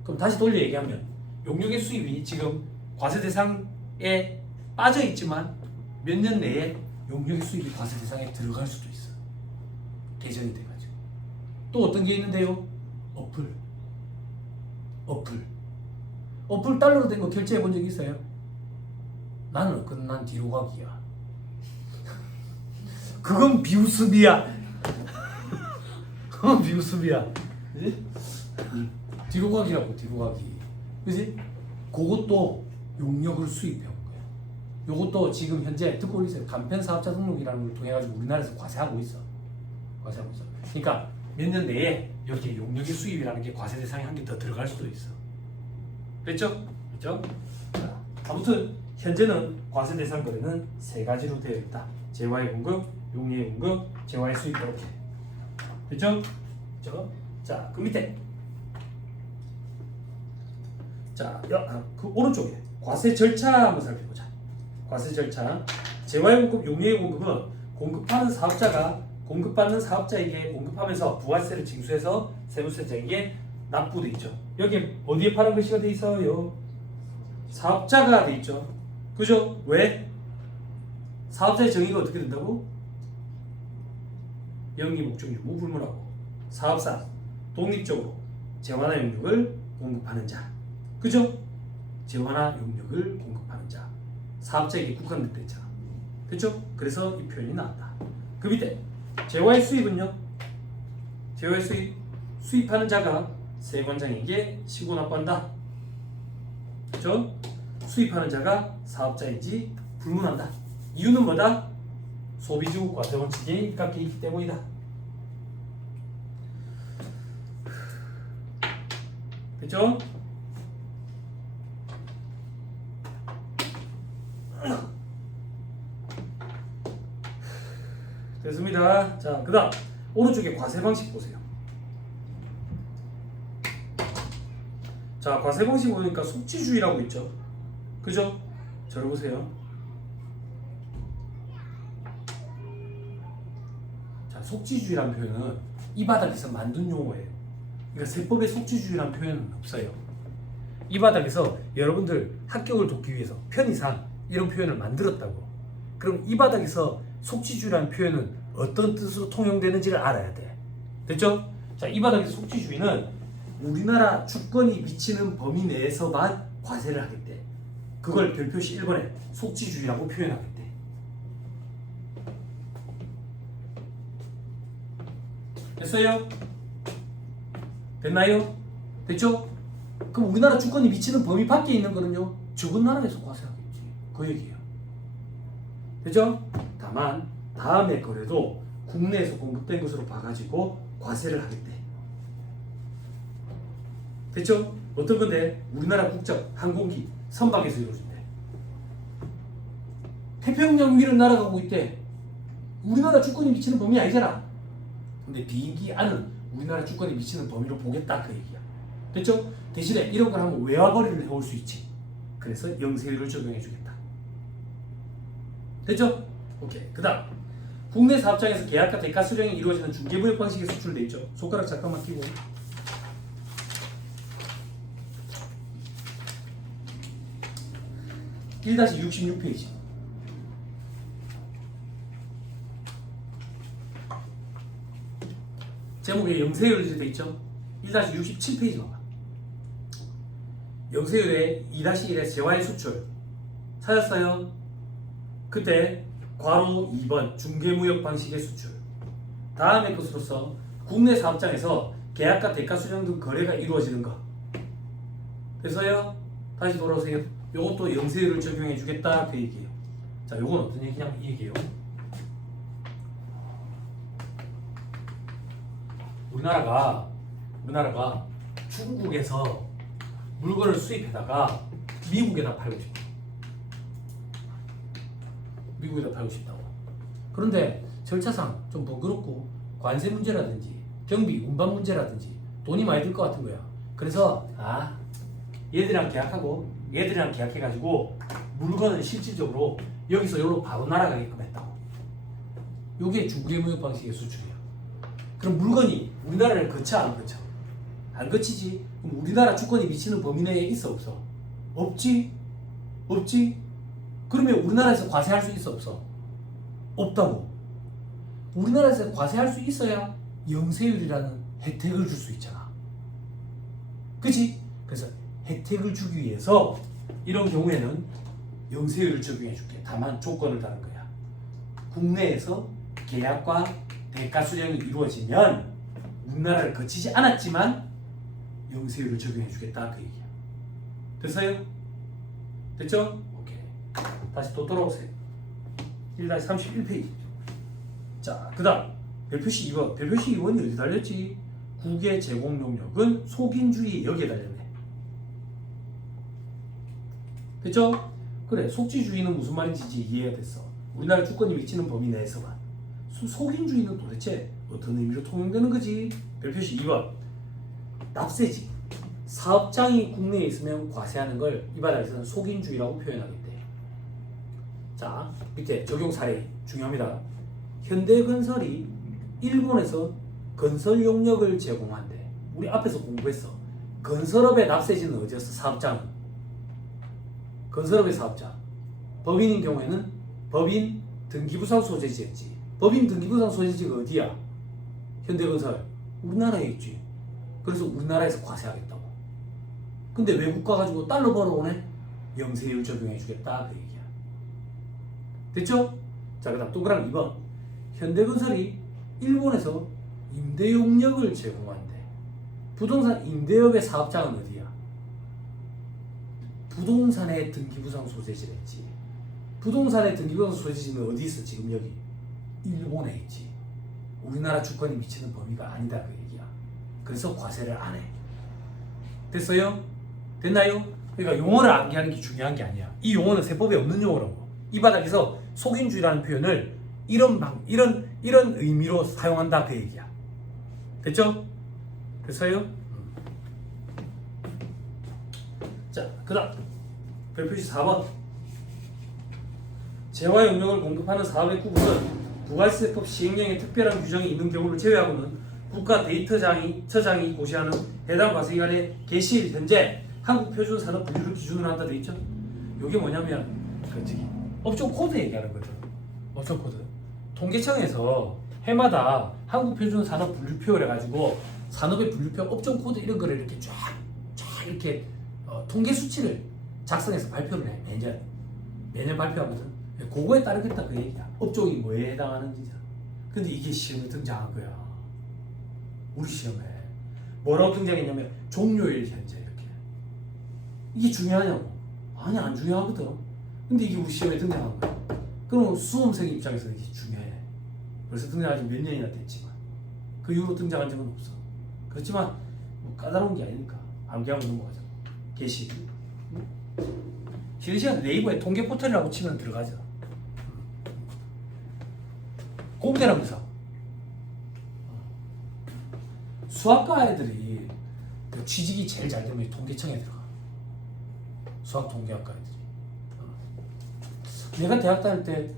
그럼 다시 돌려 얘기하면 용역의 수입이 지금 과세 대상에 빠져 있지만 몇 년 내에 용역의 수입이 과세 대상에 들어갈 수도 있어. 개정이 돼가지고. 또 어떤 게 있는데요? 어플 달러로 된 거 결제해 본 적 있어요? 나는 없거든. 난 뒤로 가기야. 그건 비우습이야. 비우습이야. 그지? 뒤로 가기라고, 뒤로 가기. 그지? 그것도 용역을 수입해 온 거야. 요것도 지금 현재 듣고 있어요. 간편 사업자 등록이라는 걸 통해 가지고 우리나라에서 과세하고 있어. 과세하고 있어. 그러니까 몇 년 내에 이렇게 용역의 수입이라는 게 과세 대상에 한 개 더 들어갈 수도 있어. 됐죠? 됐죠? 자, 아무튼 현재는 과세 대상 거래는 세 가지로 되어 있다. 재화의 공급, 용리의 공급, 재화의 수입 이렇게. 됐죠? 그죠? 자, 그 밑에. 자, 그 오른쪽에 과세 절차 한번 살펴보자. 과세 절차. 재화의 공급, 용리의 공급은 공급하는 사업자가 공급받는 사업자에게 공급하면서 부가세를 징수해서 세무세자에게 납부돼 있죠. 여기 어디에 파란 글씨가 돼 있어요? 사업자가 돼 있죠. 그죠? 왜? 사업자의 정의가 어떻게 된다고? 영리 목적 유무 불문하고 사업사 독립적으로 재화나 용역을 공급하는 자. 그죠? 재화나 용역을 공급하는 자. 사업자에게 국한됐다 했잖아. 됐죠? 그래서 이 표현이 나왔다. 그 밑에 재화의 수입은요? 재화의 수입하는 자가 세관장에게 시고 납부한다. 그죠? 수입하는 자가 사업자인지 불문한다. 이유는 뭐다? 소비주국 과세 원칙이 깎여 있기 때문이다. 됐죠? 됐습니다. 자, 그 다음 오른쪽에 과세 방식 보세요. 자, 과세 방식 보니까 속지주의라고 있죠. 그죠? 저를 보세요. 자, 속지주의라는 표현은 이 바닥에서 만든 용어예요. 그러니까 세법에 속지주의라는 표현은 없어요. 이 바닥에서 여러분들 합격을 돕기 위해서 편의상 이런 표현을 만들었다고. 그럼 이 바닥에서 속지주의라는 표현은 어떤 뜻으로 통용되는지를 알아야 돼. 됐죠? 자, 이 바닥에서 속지주의는 우리나라 주권이 미치는 범위 내에서만 과세를 하겠대. 그걸 별표시 1번에 속지주의라고 표현하겠대. 됐어요? 됐나요? 됐죠? 그럼 우리나라 주권이 미치는 범위 밖에 있는 거는요, 적은 나라에서 과세하겠지. 그 얘기예요. 됐죠? 다만 다음에 거래도 국내에서 공급된 것으로 봐가지고 과세를 하겠대. 됐죠? 어떤 건데? 우리나라 국적, 항공기, 선박에서 이루어진대. 태평양 위를 날아가고 있대. 우리나라 주권이 미치는 범위 아니잖아. 근데 비행기 안은 우리나라 주권이 미치는 범위로 보겠다, 그 얘기야. 됐죠? 대신에 이런 걸 하면 외화거래를 해올 수 있지. 그래서 영세율을 적용해 주겠다. 됐죠? 오케이. 그 다음 국내 사업장에서 계약과 대가 수령이 이루어지는 중개무역 방식에 수출돼 있죠. 손가락 잠깐만 끼고. (1-66페이지) 제목에 영세율이 되어 있죠. 1-67페이지 봐봐. 영세율의 2-1의 재화의 수출 찾았어요? 그때 괄호 2번 중개무역 방식의 수출. 다음의 것으로서 국내 사업장에서 계약과 대가 수령 등 거래가 이루어지는 것. 됐어요? 다시 돌아오세요. 요것도 영세율을 적용해 주겠다, 그 얘기예요. 자, 요건 어떤 얘기냐면 이 얘기예요. 우리나라가 중국에서 물건을 수입해다가 미국에다 팔고 싶어. 미국에다 팔고 싶다고. 그런데 절차상 좀 번거롭고 관세 문제라든지 경비, 운반 문제라든지 돈이 많이 들 것 같은 거야. 그래서 얘들이랑 계약해가지고 물건을 실질적으로 여기서 여기로 바로 날아가게끔 했다고. 요게 중개무역 방식의 수출이야. 그럼 물건이 우리나라를 거쳐 안 거쳐? 안 거치지. 그럼 우리나라 주권이 미치는 범위 내에 있어 없어? 없지. 그러면 우리나라에서 과세할 수 있어 없어? 없다고. 우리나라에서 과세할 수 있어야 영세율이라는 혜택을 줄 수 있잖아. 그치? 그래서 혜택을 주기 위해서 이런 경우에는 영세율을 적용해 줄게. 다만 조건을 다는 거야. 국내에서 계약과 대가 수령이 이루어지면 우리나라를 거치지 않았지만 영세율을 적용해 주겠다, 그 얘기야. 됐어요? 됐죠? 오케이. 다시 또 돌아오세요. 1-31페이지. 자, 그 다음 별표시 2번. 별표시 2번이 어디 달렸지? 국외 제공 용역은 속인주의 여기에 달렸네. 됐죠? 그래, 속지주의는 무슨 말인지 이제 이해가 됐어. 우리나라 주권이 미치는 범위 내에서만. 속인주의는 도대체 어떤 의미로 통용되는 거지? 별표시 2번. 납세지. 사업장이 국내에 있으면 과세하는 걸 이 바닥에서는 속인주의라고 표현하겠대. 자, 밑에 적용 사례 중요합니다. 현대건설이 일본에서 건설 용역을 제공한대. 우리 앞에서 공부했어. 건설업의 납세지는 어디였어? 사업장은. 건설업의 사업장. 법인인 경우에는 법인 등기부상 소재지였지. 법인 등기부상 소재지가 어디야? 현대건설. 우리나라에 있지. 그래서 우리나라에서 과세하겠다고. 근데 외국 가가지고 달러 벌어오네? 영세율 적용해주겠다 그 얘기야. 됐죠? 자, 그 다음 동그라미 2번. 현대건설이 일본에서 임대용역을 제공한대. 부동산 임대업의 사업장은 어디야? 부동산의 등기부상 소재지랬지. 부동산의 등기부상 소재지는 어디 있어? 지금 여기 일본에 있지. 우리나라 주권이 미치는 범위가 아니다 그 얘기야. 그래서 과세를 안 해. 됐어요? 됐나요? 그러니까 용어를 암기하는 게 중요한 게 아니야. 이 용어는 세법에 없는 용어라고. 이 바닥에서 속인주의라는 표현을 이런 의미로 사용한다 그 얘기야. 됐죠? 됐어요? 자, 그 다음 별표시 4번. 재화 용역을 공급하는 사업의 구분은 부가세법 시행령에 특별한 규정이 있는 경우를 제외하고는 국가 데이터처장이 고시하는 해당 과세기관의 개시일 현재 한국표준산업 분류를 기준으로 한다 돼 있죠. 이게 뭐냐면 저기 업종 코드 얘기하는 거죠. 업종 코드. 통계청에서 해마다 한국표준산업 분류표를 해가지고 산업의 분류표, 업종 코드 이런 거를 이렇게 쫙 이렇게 통계 수치를 작성해서 발표를 해. 매년 발표하거든. 그거에 따르겠다 그 얘기야. 업종이 뭐에 해당하는지. 근데 이게 시험에 등장한 거야. 우리 시험에 뭐라고 등장했냐면 종료일 현재 이렇게. 이게 중요하냐고? 아니 안 중요하거든. 근데 이게 우리 시험에 등장한 거야. 그럼 수험생 입장에서는 이게 중요해. 그래서 등장한 지 몇 년이나 됐지만 그 이후로 등장한 적은 없어. 그렇지만 뭐 까다로운 게 아니니까 암기하고 넘어가자. 게시. 실시간 네이버에 통계 포털이라고 치면 들어가죠. 공대랍니다. 수학과 애들이 그 취직이 제일 잘 되면 통계청에 들어가. 수학 통계학과 애들이. 내가 대학 다닐 때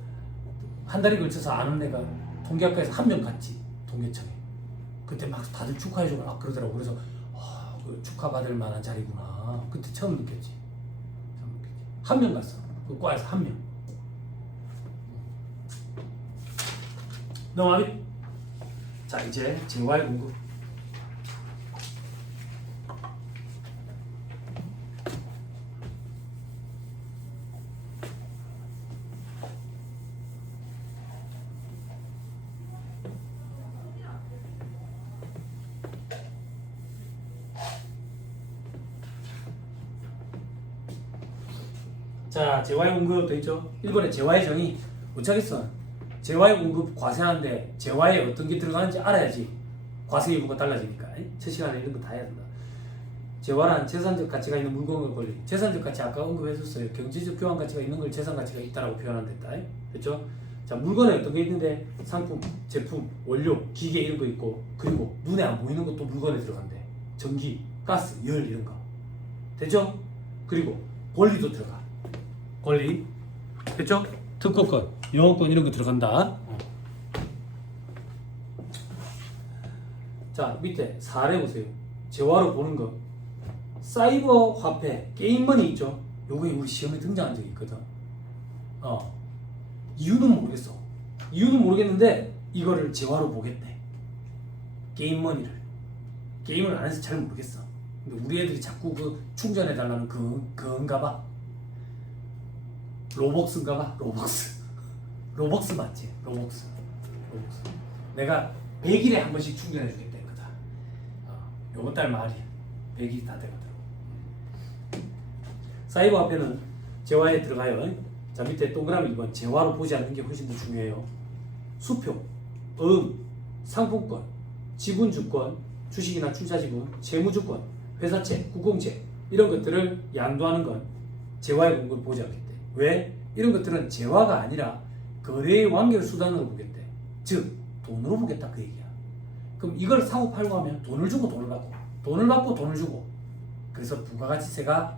한 달에 걸쳐서 아는 애가 통계학과에서 한 명 갔지. 통계청에. 그때 막 다들 축하해주고 막 그러더라고. 그래서 그 축하받을 만한 자리구나. 그때 처음 느꼈지. 한 명 갔어. 그 과에서 한 명. 넘어가비? 자, 이제 재화의 공급. 자, 재화의 공급 되죠? 1번에 재화의 정의 못하겠어. 재화의 공급 과세하는데 재화에 어떤 게 들어가는지 알아야지 과세 여부가 달라지니까. 첫 시간에 이런 거 다 해야 된다. 재화란 재산적 가치가 있는 물건과 권리. 재산적 가치 아까 언급해줬어요. 경제적 교환 가치가 있는 걸 재산 가치가 있다라고 표현한다. 됐죠? 자, 물건에 어떤 게 있는데 상품, 제품, 원료, 기계 이런 거 있고, 그리고 눈에 안 보이는 것도 물건에 들어간대. 전기, 가스, 열 이런 거. 됐죠? 그리고 권리도 들어가. 권리. 됐죠? 특허권, 영업권 이런 거 들어간다. 자, 밑에 사례 보세요. 재화로 보는 거. 사이버 화폐, 게임머니 있죠? 요게 우리 시험에 등장한 적이 있거든. 이유는 모르겠어. 이유는 모르겠는데 이거를 재화로 보겠대. 게임머니를. 게임을 안 해서 잘 모르겠어. 근데 우리 애들이 자꾸 그 충전해달라는 그건가 봐. 로벅스인가 봐. 로벅스 맞지? 로벅스. 내가 100일에 한 번씩 충전해 주겠다 했거든. 요번 달 말이야. 100일이 다 되거든. 사이버 화폐는 재화에 들어가요. 자, 밑에 동그라미 2번. 재화로 보지 않는 게 훨씬 더 중요해요. 수표, 상품권, 지분주권, 주식이나 출자지분, 채무주권, 회사채, 국공채 이런 것들을 양도하는 건 재화의 공급을 보지 않겠대. 왜? 이런 것들은 재화가 아니라 거래의 완결 수단으로 보겠대. 즉 돈으로 보겠다 그 얘기야. 그럼 이걸 사고 팔고 하면 돈을 주고 돈을 받고, 돈을 받고 돈을 주고, 그래서 부가가치가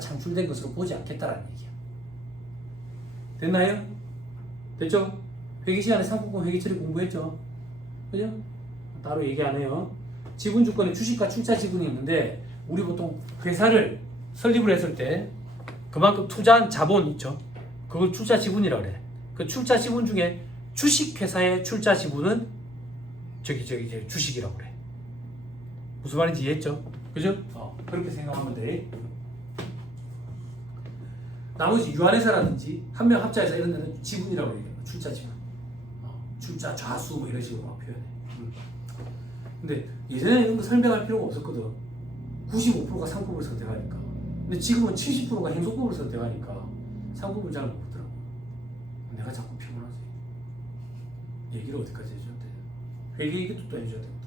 창출된 것으로 보지 않겠다라는 얘기야. 됐나요? 됐죠? 회계 시간에 상품권 회계 처리 공부했죠? 그죠? 따로 얘기 안 해요. 지분 주권에 주식과 출자 지분이 있는데, 우리 보통 회사를 설립을 했을 때 그만큼 투자한 자본 있죠? 그걸 출자 지분이라고 그래. 그 출자 지분 중에 주식 회사의 출자 지분은 주식이라고 그래. 무슨 말인지 이해했죠? 그죠? 그렇게 생각하면 돼. 나머지 유한회사라든지 한명 합자회사 이런 데는 지분이라고 얘기해요. 출자 지분. 출자 좌수 뭐 이런 식으로 막 표현해. 근데 예전에는 이런 거 설명할 필요가 없었거든. 95%가 상법을 선택하니까. 근데 지금은 70%가 행소법을 선택하니까 상법을 잘 모르더라고. 내가 자꾸 피곤하지. 얘기를 어디까지 해줘야 돼? 회계 얘기도 또 해줘야 되거든.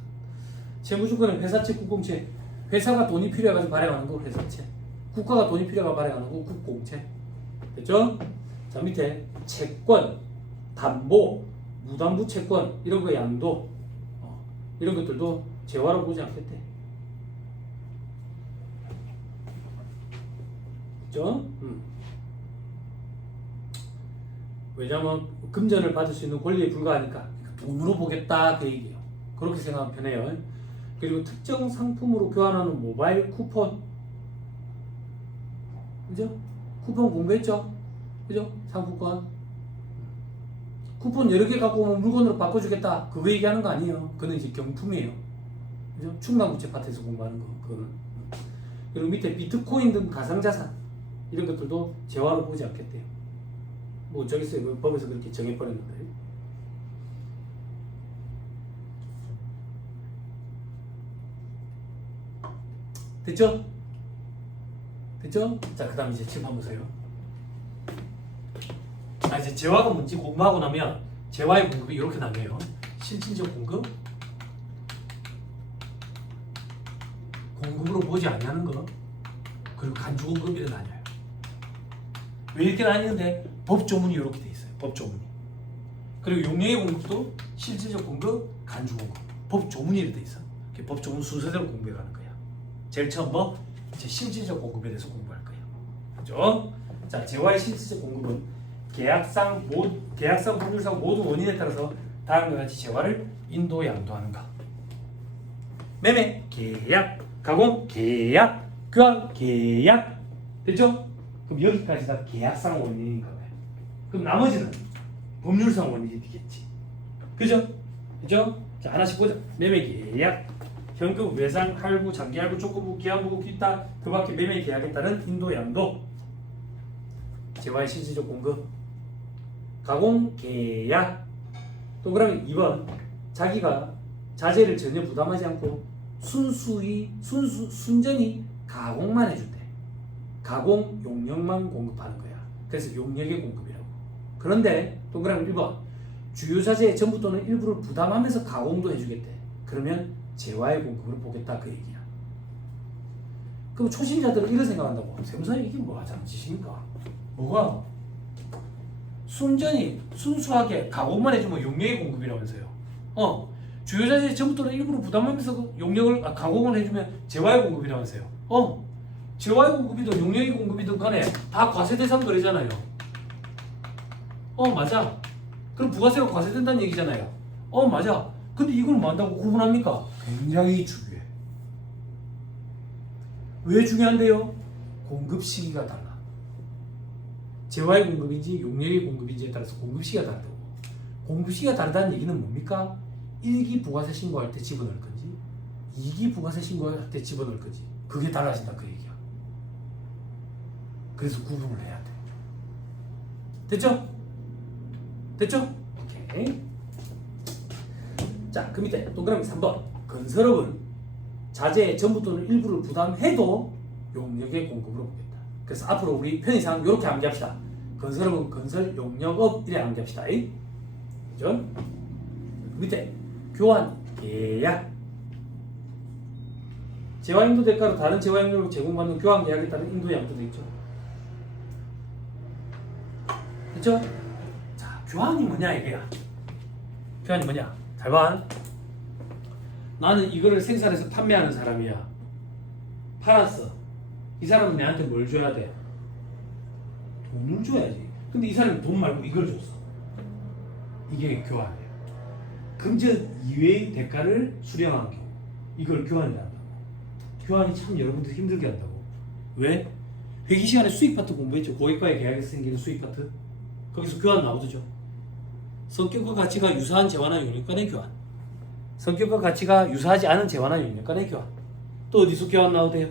채무주권은 회사채, 국공채. 회사가 돈이 필요해가지고 발행하는 거 회사채. 국가가 돈이 필요해가 발행하는 거 국공채. 됐죠? 자, 밑에 채권, 담보, 무담보 채권 이런 거 양도 이런 것들도 재화로 보지 않겠대. 됐죠? 왜냐면 금전을 받을 수 있는 권리에 불과하니까 돈으로 보겠다 그 얘기예요. 그렇게 생각하면 편해요. 그리고 특정 상품으로 교환하는 모바일 쿠폰, 그죠? 쿠폰 공부했죠? 그죠? 상품권 쿠폰 여러 개 갖고 오면 물건으로 바꿔주겠다 그거 얘기하는 거 아니에요. 그거는 이제 경품이에요. 그죠? 충남국제 파트에서 공부하는 거 그거는. 그리고 밑에 비트코인 등 가상자산 이런 것들도 재화로 보지 않겠대요. 뭐 저기서 그 법에서 그렇게 정해버렸는데. 됐죠? 됐죠? 자, 그 다음 이제 침 한번 보세요. 이제 재화가 뭔지 공부하고 나면 재화의 공급이 이렇게 나뉘어요. 실질적 공급, 공급으로 보지 않냐는 거, 그리고 간주 공급이라 나뉘어요. 왜 이렇게 나뉘는데? 법조문이 이렇게 돼 있어요. 법조문이. 그리고 용량의 공급도 실질적 공급, 간주 공급. 법조문이 이렇게 돼 있어. 법조문 순서대로 공부해 가는 거야. 제일 처음 이제 실질적 공급에 대해서 공부할 거예요. 그죠? 자, 재화의 실질적 공급은 계약상, 법률상 모든 원인에 따라서 다음과 같이 재화를 인도 양도하는가. 매매, 계약, 가공, 계약, 교환, 계약. 됐죠? 그럼 여기까지 다 계약상 원인인가 봐요. 그럼 나머지는 법률상 원인이 되겠지. 그죠? 그죠? 자, 하나씩 보자. 매매 계약, 현금, 외상, 할부, 장기 할부, 조건부, 기한부, 기타, 그 밖에 매매 계약에 따른 인도 양도, 재화의 실질적 공급, 가공 계약. 동그라미 2번, 자기가 자재를 전혀 부담하지 않고 순전히 가공만 해준대. 가공 용역만 공급하는 거야. 그래서 용역의 공급이라고. 그런데 동그라미 1번, 주요 자재의 전부 또는 일부를 부담하면서 가공도 해주겠대. 그러면 재화의 공급을 보겠다 그 얘기야. 그럼 초심자들은 이런 생각한다고. 세무사님 이게 뭐 하자는 짓입니까? 뭐가? 순수하게 가공만 해주면 용역의 공급이라면서요. 주요 자재의 전부 또는 일부를 부담하면서 용역을 가공을 해주면 재화의 공급이라면서요. 재화의 공급이든 용역의 공급이든 간에 다 과세 대상 거래잖아요. 맞아. 그럼 부가세가 과세된다는 얘기잖아요. 맞아. 근데 이걸 뭐 한다고 구분합니까? 굉장히 중요해. 왜 중요한데요? 공급 시기가 달라. 재화의 공급인지 용역의 공급인지에 따라서 공급 시기가 다르다고. 공급 시기가 다르다는 얘기는 뭡니까? 1기 부가세 신고할 때 집어넣을 건지 2기 부가세 신고할 때 집어넣을 건지 그게 달라진다 그 얘기야. 그래서 구분을 해야 돼. 됐죠? 됐죠? 오케이. 자, 그 밑에 동그라미 3번. 건설업은 자재의 전부 또는 일부를 부담해도 용역의 공급으로 보겠다. 그래서 앞으로 우리 편의상 이렇게 암기합시다. 건설업은 건설 용역업 이래 암기합시다. 그죠? 그 밑에 교환 계약. 재화 인도 대가로 다른 재화 용역을 제공받는 교환 계약에 따른 인도 양도도 있죠. 맞죠? 자, 교환이 뭐냐 이거야. 교환이 뭐냐? 잘 봐. 나는 이거를 생산해서 판매하는 사람이야. 팔았어. 이 사람은 내한테 뭘 줘야 돼? 돈을 줘야지. 근데 이 사람은 돈 말고 이걸 줬어. 이게 교환이에요. 금전 이외의 대가를 수령한 경우 이걸 교환이라 한다고. 교환이 참 여러분들 힘들게 한다고. 왜? 회계 시간에 수익 파트 공부했죠. 고객과의 계약에서 생기는 수익 파트. 거기서 교환 나오죠. 성격과 가치가 유사한 재화나 용역 간의 교환. 성격과 가치가 유사하지 않은 재화나 용역 간의 교환. 또 어디서 교환 나오대요?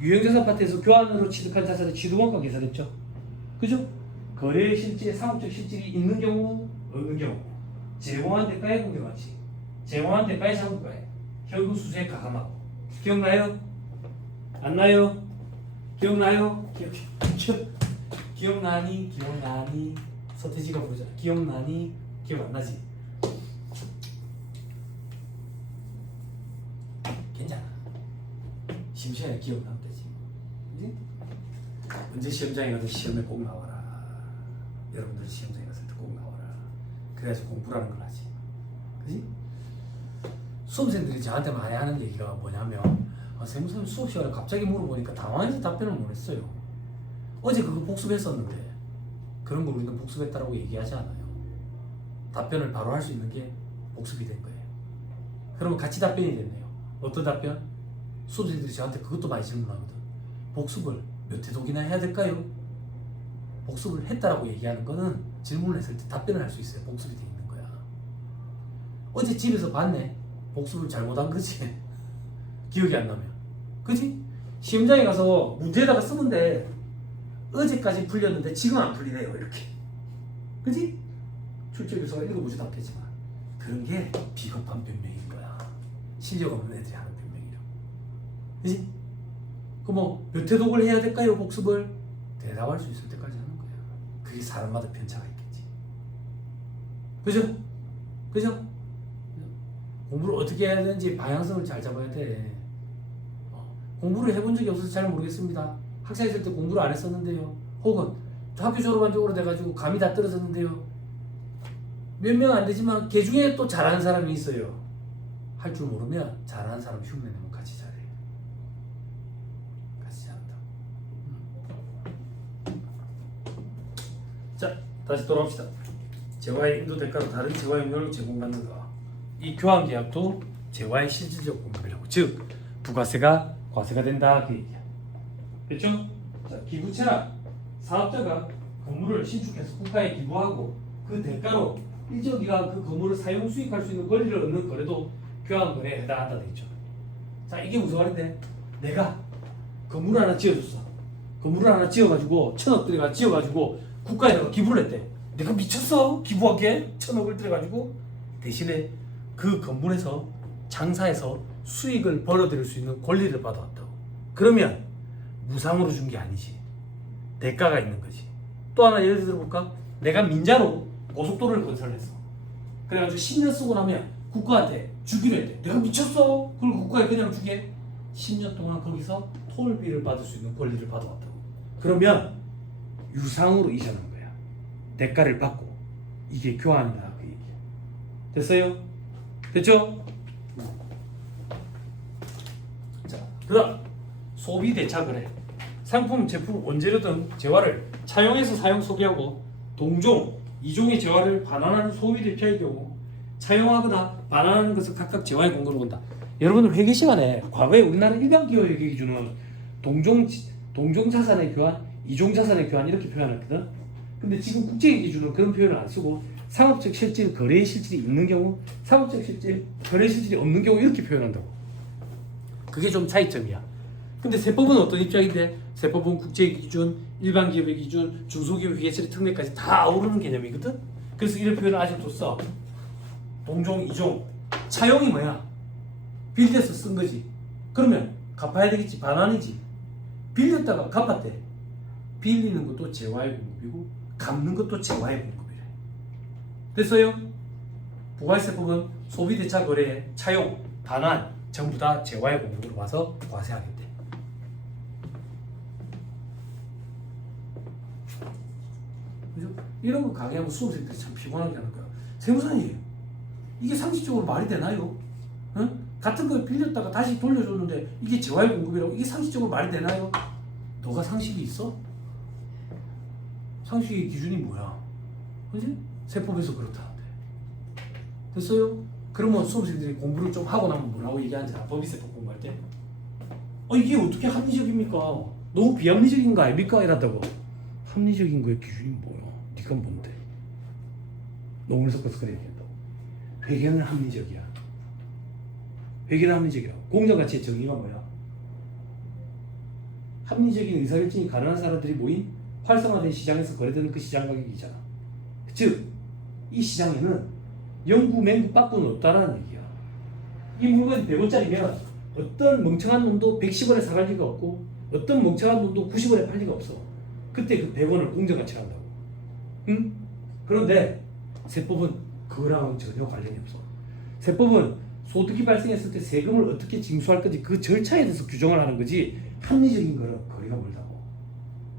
유형자산 파트에서 교환으로 취득한 자산의 취득원가 계산했죠. 그죠? 거래의 실질, 상업적 실질이 있는 경우, 없는 경우, 제공한 대가의 공개가치, 제공한 대가의 상품가액, 현금 수수에 가감하고. 기억나요? 안 나요? 기억나요? 기억나니? 기억나니? 서태지가 부르잖아. 기억나니? 기억 안 나지? 괜찮아. 심시간에 기억나면 되지. 그지? 언제 시험장에 가도 시험에 꼭 나와라. 여러분들 시험장에 갔을 때 꼭 나와라. 그래야지 공부라는 걸 하지. 그지? 수험생들이 저한테 많이 하는 얘기가 뭐냐면 세무사님 수업 시간에 갑자기 물어보니까 당황해서 답변을 못 했어요. 어제 그거 복습했었는데 그런 걸 우리는 복습했다라고 얘기하지 않아요. 답변을 바로 할 수 있는 게 복습이 된 거예요. 그러면 같이 답변이 됐네요. 어떤 답변? 수험생들이 저한테 그것도 많이 질문하거든. 복습을 몇 회독이나 해야 될까요? 복습을 했다라고 얘기하는 거는 질문을 했을 때 답변을 할 수 있어요. 복습이 돼 있는 거야. 어제 집에서 봤네. 복습을 잘못한 거지. 기억이 안 나면. 그지? 시험장에 가서 문제에다가 쓰면 돼. 어제까지 풀렸는데 지금 안 풀리네요. 이렇게. 그지? 출제교사가 읽어보지도 않겠지만 그런 게 비겁한 변명인 거야. 실력 없는 애들이 하는 변명이라고. 그지? 그 뭐 몇 회독을 해야 될까요? 복습을? 대답할 수 있을 때까지 하는 거야. 그게 사람마다 편차가 있겠지. 그죠? 그죠? 공부를 어떻게 해야 되는지 방향성을 잘 잡아야 돼. 공부를 해본 적이 없어서 잘 모르겠습니다. 학생 있을 때 공부를 안 했었는데요. 혹은 학교 졸업한 지 오래돼가지고 감이 다 떨어졌는데요. 몇 명 안 되지만 걔 중에 또 잘하는 사람이 있어요. 할 줄 모르면 잘하는 사람 흉내내면 같이 잘해. 같이 잘한다. 자, 다시 돌아옵시다. 재화의 인도 대가로 다른 재화 용료를 제공받는다. 이 교환 계약도 재화의 실질적 공급이라고. 즉 부가세가 과세가 된다 그 얘기야. 됐죠? 자, 기부채란 사업자가 건물을 신축해서 국가에 기부하고 그 대가로 일정 기간 그 건물을 사용 수익할 수 있는 권리를 얻는 거래도 교환 거래에 해당한다 돼 있죠. 자, 이게 무슨 말인데? 내가 건물을 하나 지어줬어. 건물을 하나 지어가지고 1,000억 들여가 지어가지고 국가에다가 기부를 했대. 내가 미쳤어? 기부하게 1,000억을 들여가지고 대신에 그 건물에서 장사해서 수익을 벌어들일 수 있는 권리를 받아왔다고. 그러면 무상으로 준 게 아니지. 대가가 있는 거지. 또 하나 예를 들어볼까? 내가 민자로 고속도로를 건설했어. 그래가지고 10년 쓰고 나면 국가한테 주기로 했대. 내가 미쳤어? 그걸 국가에 그냥 주게? 10년 동안 거기서 톨비를 받을 수 있는 권리를 받아왔다고. 그러면 유상으로 이전한 거야. 대가를 받고. 이게 교환이다 그 얘기야. 됐어요? 됐죠? 자, 그다음 소비 대차 거래. 상품, 제품, 원재료 등 재화를 차용해서 사용 소비하고 동종, 이종의 재화를 반환하는 소비 대차의 경우 차용하거나 반환하는 것을 각각 재화의 공급을 본다. 여러분들 회계 시간에 과거에 우리나라 일반 기업 회계 기준은 동종 자산의 교환, 이종 자산의 교환 이렇게 표현했거든. 근데 지금 국제 기준은 그런 표현을 안 쓰고 상업적 실질, 거래의 실질이 있는 경우, 상업적 실질, 거래 실질이 없는 경우 이렇게 표현한다고. 그게 좀 차이점이야. 근데 세법은 어떤 입장인데? 세법은 국제 기준, 일반 기업의 기준, 중소기업 회계처리 특례까지 다 아우르는 개념이거든. 그래서 이런 표현을 아직도 써. 동종, 이종. 차용이 뭐야? 빌려서 쓴 거지. 그러면 갚아야 되겠지. 반환이지. 빌렸다가 갚았대. 빌리는 것도 재화의 공급이고 갚는 것도 재화의 공급이래. 됐어요? 부가세법은 소비대차 거래에 차용, 반환 전부 다 재화의 공급으로 봐서 과세하겠대. 이런 거 강의하면 수험생들이 참 피곤하게 하는 거야. 세무사님, 이게 상식적으로 말이 되나요? 응? 같은 걸 빌렸다가 다시 돌려줬는데 이게 재활 공급이라고 이게 상식적으로 말이 되나요? 너가 상식이 있어? 상식의 기준이 뭐야? 그지? 세법에서 그렇다는데. 됐어요? 그러면 수험생들이 공부를 좀 하고 나면 뭐라고 얘기하는지 알아? 법의세법 공부할 때? 이게 어떻게 합리적입니까? 너무 비합리적인 거 아닙니까? 이랬다고. 합리적인 거의 기준이 뭐야? 네가 뭔데? 노무를 섞어서 그래 얘기한다고. 회계는 합리적이야. 회계는 합리적이야. 공정가치의 정의가 뭐야? 합리적인 의사결정이 가능한 사람들이 모인 활성화된 시장에서 거래되는 그 시장 가격이잖아. 즉, 이 시장에는 영구, 맹구, 빠꾸는 없다라는 얘기야. 이 물건이 100원짜리면 어떤 멍청한 놈도 110원에 사갈 리가 없고 어떤 멍청한 놈도 90원에 팔 리가 없어. 그때 그 100원을 공정가치로 한다고. 응? 그런데 세법은 그거랑은 전혀 관련이 없어. 세법은 소득이 발생했을 때 세금을 어떻게 징수할 건지 그 절차에 대해서 규정을 하는 거지 합리적인 거는 거리가 멀다고.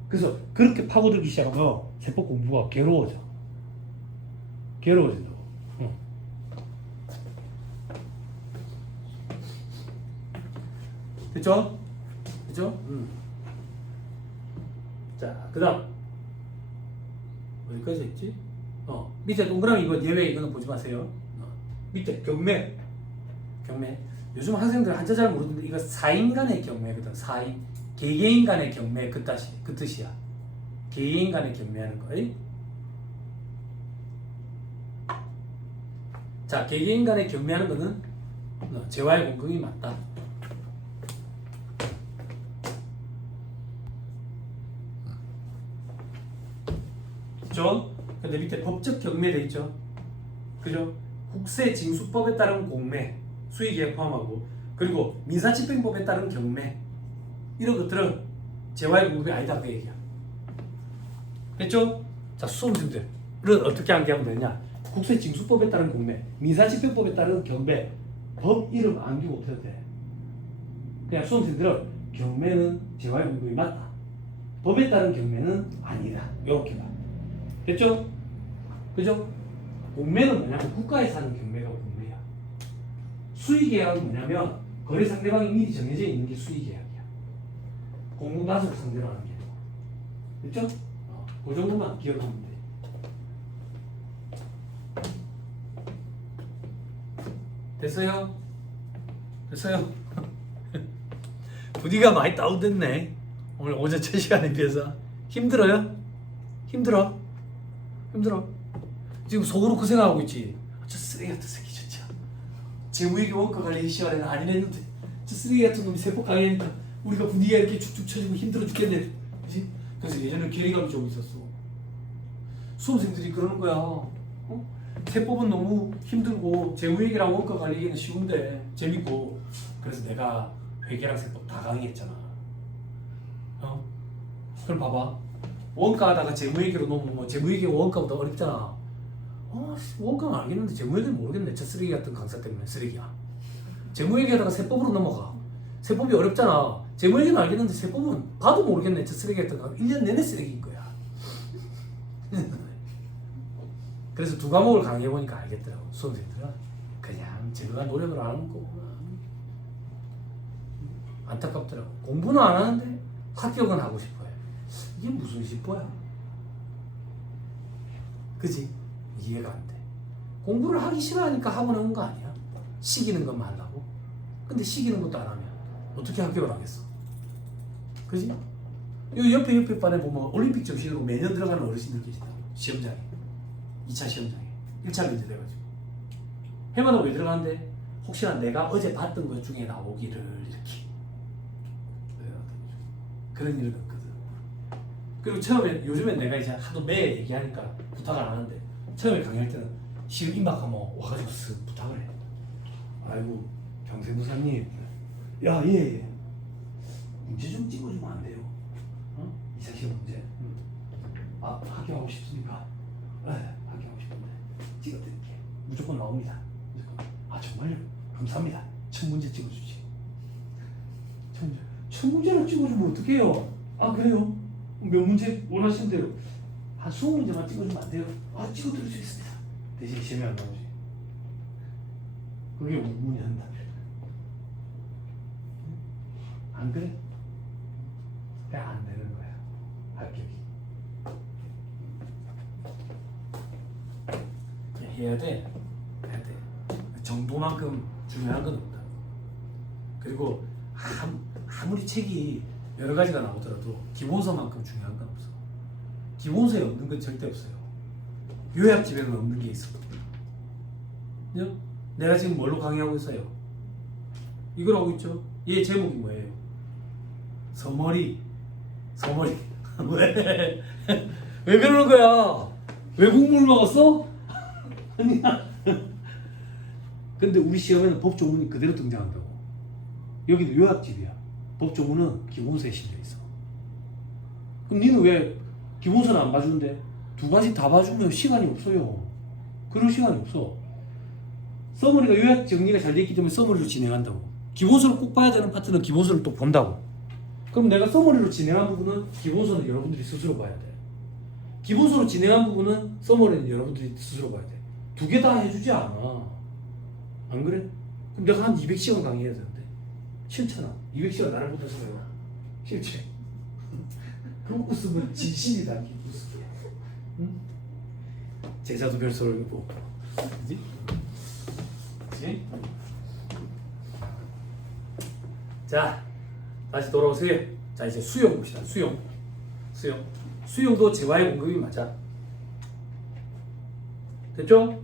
그래서 그렇게 파고들기 시작하면 세법 공부가 괴로워진다고. 됐죠? 됐죠? 자, 그 다음 어디까지 했지? 밑에 동그라미 이거 예외 이거는 보지 마세요. 밑에 경매. 요즘 학생들 한자 잘 모르는데 이거 4인 간의 경매거든. 4인 개개인 간의 경매 그 뜻이야. 개개인 간의 경매하는 거. 자, 개개인 간의 경매하는 거는 재화의 공급이 맞다. 그죠? 근데 밑에 법적 경매 돼 있죠. 그죠? 국세징수법에 따른 공매, 수익계약 포함하고, 그리고 민사집행법에 따른 경매, 이런 것들은 재화의 공급이 아니다 그 얘기야. 됐죠? 자, 수험생들은 어떻게 암기하면 되냐? 국세징수법에 따른 공매, 민사집행법에 따른 경매, 법 이름 암기 못해도 돼. 그냥 수험생들은 경매는 재화의 공급이 맞다. 법에 따른 경매는 아니다. 이렇게 봐. 됐죠? 그죠? 공매는 뭐냐면 국가에서 하는 경매가 공매야. 수의계약은 뭐냐면 거래 상대방이 미리 정해져 있는 게 수의계약이야. 공공가수를 상대로 하는 게. 됐죠? 그 정도만 기억하면 돼. 됐어요? 부디가 많이 다운됐네. 오늘 오전 첫 시간에 비해서. 힘들어요? 힘들어? 지금 속으로 그 생각하고 있지. 저 쓰레기 같은 새끼 진짜. 재무회계 원가 관리 시간에는 안 이랬는데 저 쓰레기 같은 놈이 세법 강의하니까 우리가 분위기가 이렇게 축축 처지고 힘들어 죽겠네. 그치? 그래서 예전에 괴리감이 좀 있었어. 수험생들이 그러는 거야. 세법은 너무 힘들고 재무회계랑 원가 관리는 쉬운데 재밌고, 그래서 내가 회계랑 세법 다 강의했잖아. 그럼 봐봐. 원가 하다가 재무회계로 넘으면 재무회계가 원가보다 어렵잖아. 원가는 알겠는데 재무회계는 모르겠네. 저 쓰레기 같은 강사 때문에 쓰레기야. 재무회계 하다가 세법으로 넘어가. 세법이 어렵잖아. 재무회계는 알겠는데 세법은 봐도 모르겠네. 저 쓰레기 같은 강사. 1년 내내 쓰레기인 거야. 그래서 두 과목을 강의해보니까 알겠더라고. 수험생들은 그냥 제가 노력을 안 하는 거구나. 안타깝더라고. 공부는 안 하는데 합격은 하고 싶어요. 이게 무슨 싶어요? 그지? 이해가 안 돼. 공부를 하기 싫어하니까 학원에 온 거 아니야? 시키는 것만 하려고? 근데 시키는 것도 안 하면 어떻게 합격을 하겠어? 그지? 요 옆에 반에 보면 올림픽 정신으로 매년 들어가는 어르신들 계시다고. 시험장에 2차 시험장에 1차 면제 돼가지고 해마다 왜 들어가는데? 혹시나 내가 어제 봤던 것 중에 나오기를 이렇게 그런 일을 겪거든. 그리고 처음에 요즘엔 내가 이제 하도 매 얘기하니까 부탁을 안 하는데 처음에 강의할 때는 시험 임박하면 와가지고 쓱 부탁을 해. 아이고 경세무사님, 야 예. 문제 좀 찍어주면 안 돼요? 2차 시험 문제. 합격하고 싶습니까? 네, 합격하고 싶은데 찍어드릴게. 무조건 나옵니다. 무조건. 정말요? 감사합니다. 첫 문제 찍어주지. 첫 문제를 찍어주면 어떡해요? 그래요? 몇 문제 원하시는 대로. 한 20문제만 찍어주면 안 돼요? 아, 찍어드릴 수 있습니다. 대신 시험에 안 나오지. 그게 운문이 한다. 안 그래? 그냥 안 되는 거야. 합격이. 그냥 해야 돼. 해야 돼. 정도만큼 중요한 건 없다. 그리고 아무리 책이 여러 가지가 나오더라도 기본서만큼 중요한 건 없어. 기본서에 없는 건 절대 없어요. 요약집에는 없는 게 있어. 그죠? 내가 지금 뭘로 강의하고 있어요? 이걸 하고 있죠? 얘 제목이 뭐예요? 서머리. 왜? 왜 그러는 거야? 왜 국물 먹었어? 아니야. 근데 우리 시험에는 법조문이 그대로 등장한다고. 여기도 요약집이야. 법조문은 기본서에 실려 있어. 그럼 니는 왜 기본서는 안 봐주는데? 두 가지 다 봐주면 시간이 없어요. 그럴 시간이 없어. 서머리가 요약 정리가 잘 돼 있기 때문에 서머리로 진행한다고. 기본서를 꼭 봐야 되는 파트는 기본서를 또 본다고. 그럼 내가 서머리로 진행한 부분은 기본서는 여러분들이 스스로 봐야 돼. 기본서로 진행한 부분은 서머리는 여러분들이 스스로 봐야 돼. 두 개 다 해주지 않아. 안 그래? 그럼 내가 한 200시간 강의해야 되는데 싫잖아. 200시간 나를 못해서 해요. 싫지? 그럼 웃으면 진심이 담긴 웃음이야. 응? 제자도 별소를 보고. 그지? 그지? 자, 다시 돌아오세요. 자, 이제 수용 봅시다. 수용도 재화의 공급이 맞아. 됐죠?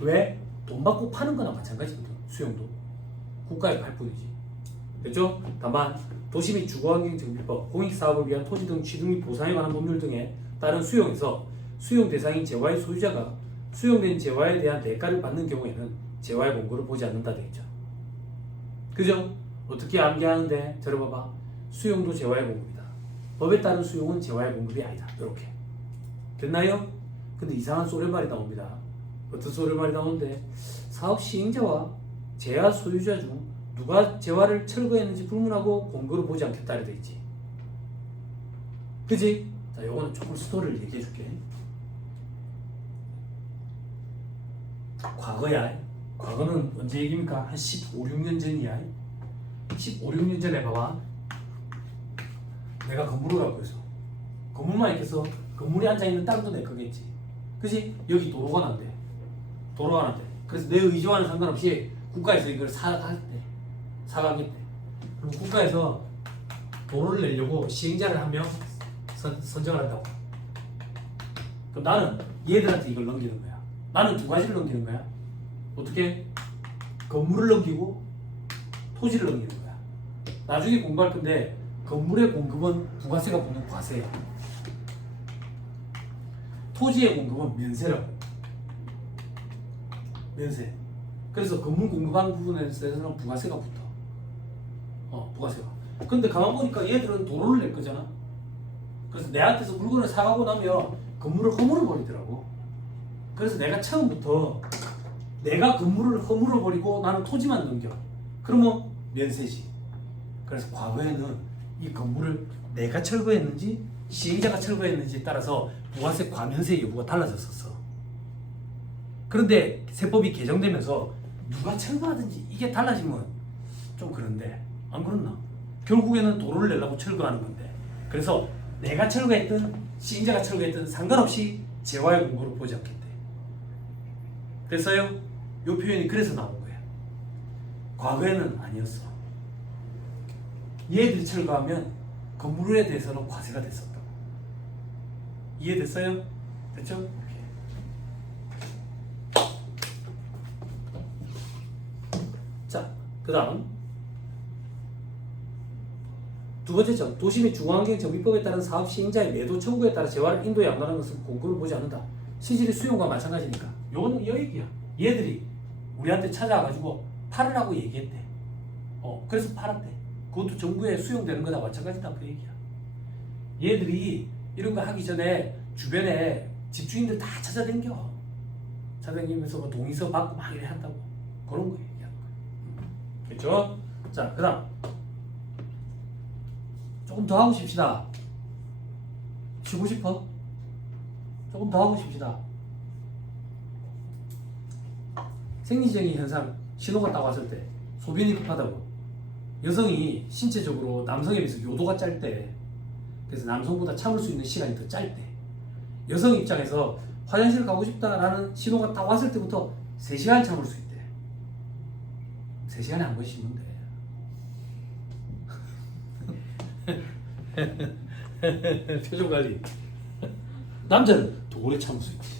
왜? 돈 받고 파는 거나 마찬가지거든. 수용도 국가에 팔 뿐이지. 됐죠? 다만 도시 및 주거환경 정비법, 공익사업을 위한 토지 등 취득 및 보상에 관한 법률 등에 따른 수용에서 수용 대상인 재화의 소유자가 수용된 재화에 대한 대가를 받는 경우에는 재화의 공고를 보지 않는다 되겠죠. 그죠? 어떻게 암기하는데? 들어봐봐. 수용도 재화의 공급이다. 법에 따른 수용은 재화의 공급이 아니다. 이렇게 됐나요? 근데 이상한 소리말이 나옵니다. 어떤 소리말이 나오는데 사업 시행자와 재화 소유자 중 누가 재화를 철거했는지 불문하고 공고를 보지 않겠다 돼 있지. 그지? 자, 요거는 조금 스토리를 얘기해 줄게. 과거야. 과거는 언제 얘기입니까? 한 15, 16년 전이야. 15, 16년 전에 봐봐. 내가 건물을 갖고 있어. 건물만 있겠어. 건물에 앉아있는 땅도 내 거겠지. 그지? 여기 도로가 난대. 그래서 내 의지와는 상관없이 국가에서 이걸 사가겠대. 그럼 국가에서 도로를 내려고 시행자를 한 명 선정을 한다고. 그럼 나는 얘들한테 이걸 넘기는 거야. 나는 두 가지를 넘기는 거야. 어떻게? 건물을 넘기고 토지를 넘기는 거야. 나중에 공부할 건데 건물의 공급은 부가세가 붙는 과세야. 토지의 공급은 면세라고. 면세. 그래서 건물 공급하는 부분에서는 부가세가 붙어. 부가세가. 근데 가만 보니까 얘들은 도로를 낼 거잖아. 그래서 내한테서 물건을 사가고 나면 건물을 허물어 버리더라고. 그래서 내가 처음부터 내가 건물을 허물어 버리고 나는 토지만 넘겨. 그러면 면세지. 그래서 과거에는 이 건물을 내가 철거했는지 시행자가 철거했는지에 따라서 부가세 과면세 여부가 달라졌었어. 그런데 세법이 개정되면서 누가 철거하든지 이게 달라지면 좀 그런데 안 그렇나? 결국에는 도로를 내려고 철거하는 건데, 그래서 내가 철거했든 시행자가 철거했든 상관없이 재화의 공고를 보지 않겠대. 됐어요? 이 표현이 그래서 나온 거야. 과거에는 아니었어. 얘들이 철거하면 건물에 대해서는 과세가 됐었다고. 이해됐어요? 됐죠? 자, 그 다음 두 번째 점, 도시 및 중앙환경 정비법에 따른 사업 시행자의 매도 청구에 따라 재화를 인도에 양도하는 것은 공고를 보지 않는다. 실질의 수용과 마찬가지니까. 요거는 이 얘기야. 얘들이 우리한테 찾아와가지고 팔으라고 얘기했대. 그래서 팔았대. 그것도 정부에 수용되는 거다 마찬가지다 그 얘기야. 얘들이 이런 거 하기 전에 주변에 집주인들 다 찾아다니면서 뭐 동의서 받고 막 이래 한다고. 그런 거 얘기하는 거야. 그렇죠? 자, 그 다음 조금 더 하고 싶시다. 쉬고 싶어? 조금 더 하고 싶시다. 생리적인 현상, 신호가 딱 왔을 때 소변이 급하다고. 여성이 신체적으로 남성에 비해서 요도가 짧대. 그래서 남성보다 참을 수 있는 시간이 더 짧대. 여성 입장에서 화장실 가고 싶다라는 신호가 딱 왔을 때부터 3시간 참을 수 있대. 3시간에 한 번씩 씻면 돼. 표정 관리. 남자는 더 오래 참을 수 있지.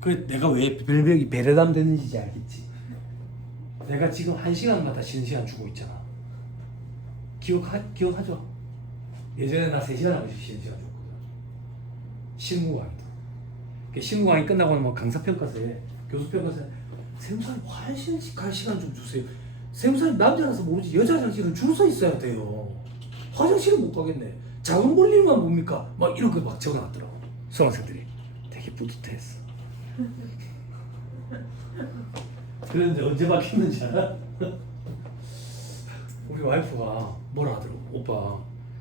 그 내가 왜 별벽이 배려담 되는지 알겠지. 내가 지금 1시간마다 쉬는 시간 주고 있잖아. 기억하죠? 예전에 나 3시간 한 번씩 쉬는 시간 줬거든. 실무 강의도. 실무 강의 끝나고 뭐 강사평가서에 교수평가서에 세무사님 화장실 갈 시간 좀 주세요. 세무사님 남자라서 모르지 여자 화장실은 줄 서 있어야 돼요. 화장실은 못 가겠네. 작은 볼일만 뭡니까? 막 이런 거 막 적어놨더라고. 수강생들이 되게 뿌듯해했어. 그런데 언제 바뀌었는지 알아? 우리 와이프가 뭐라 하더라고. 오빠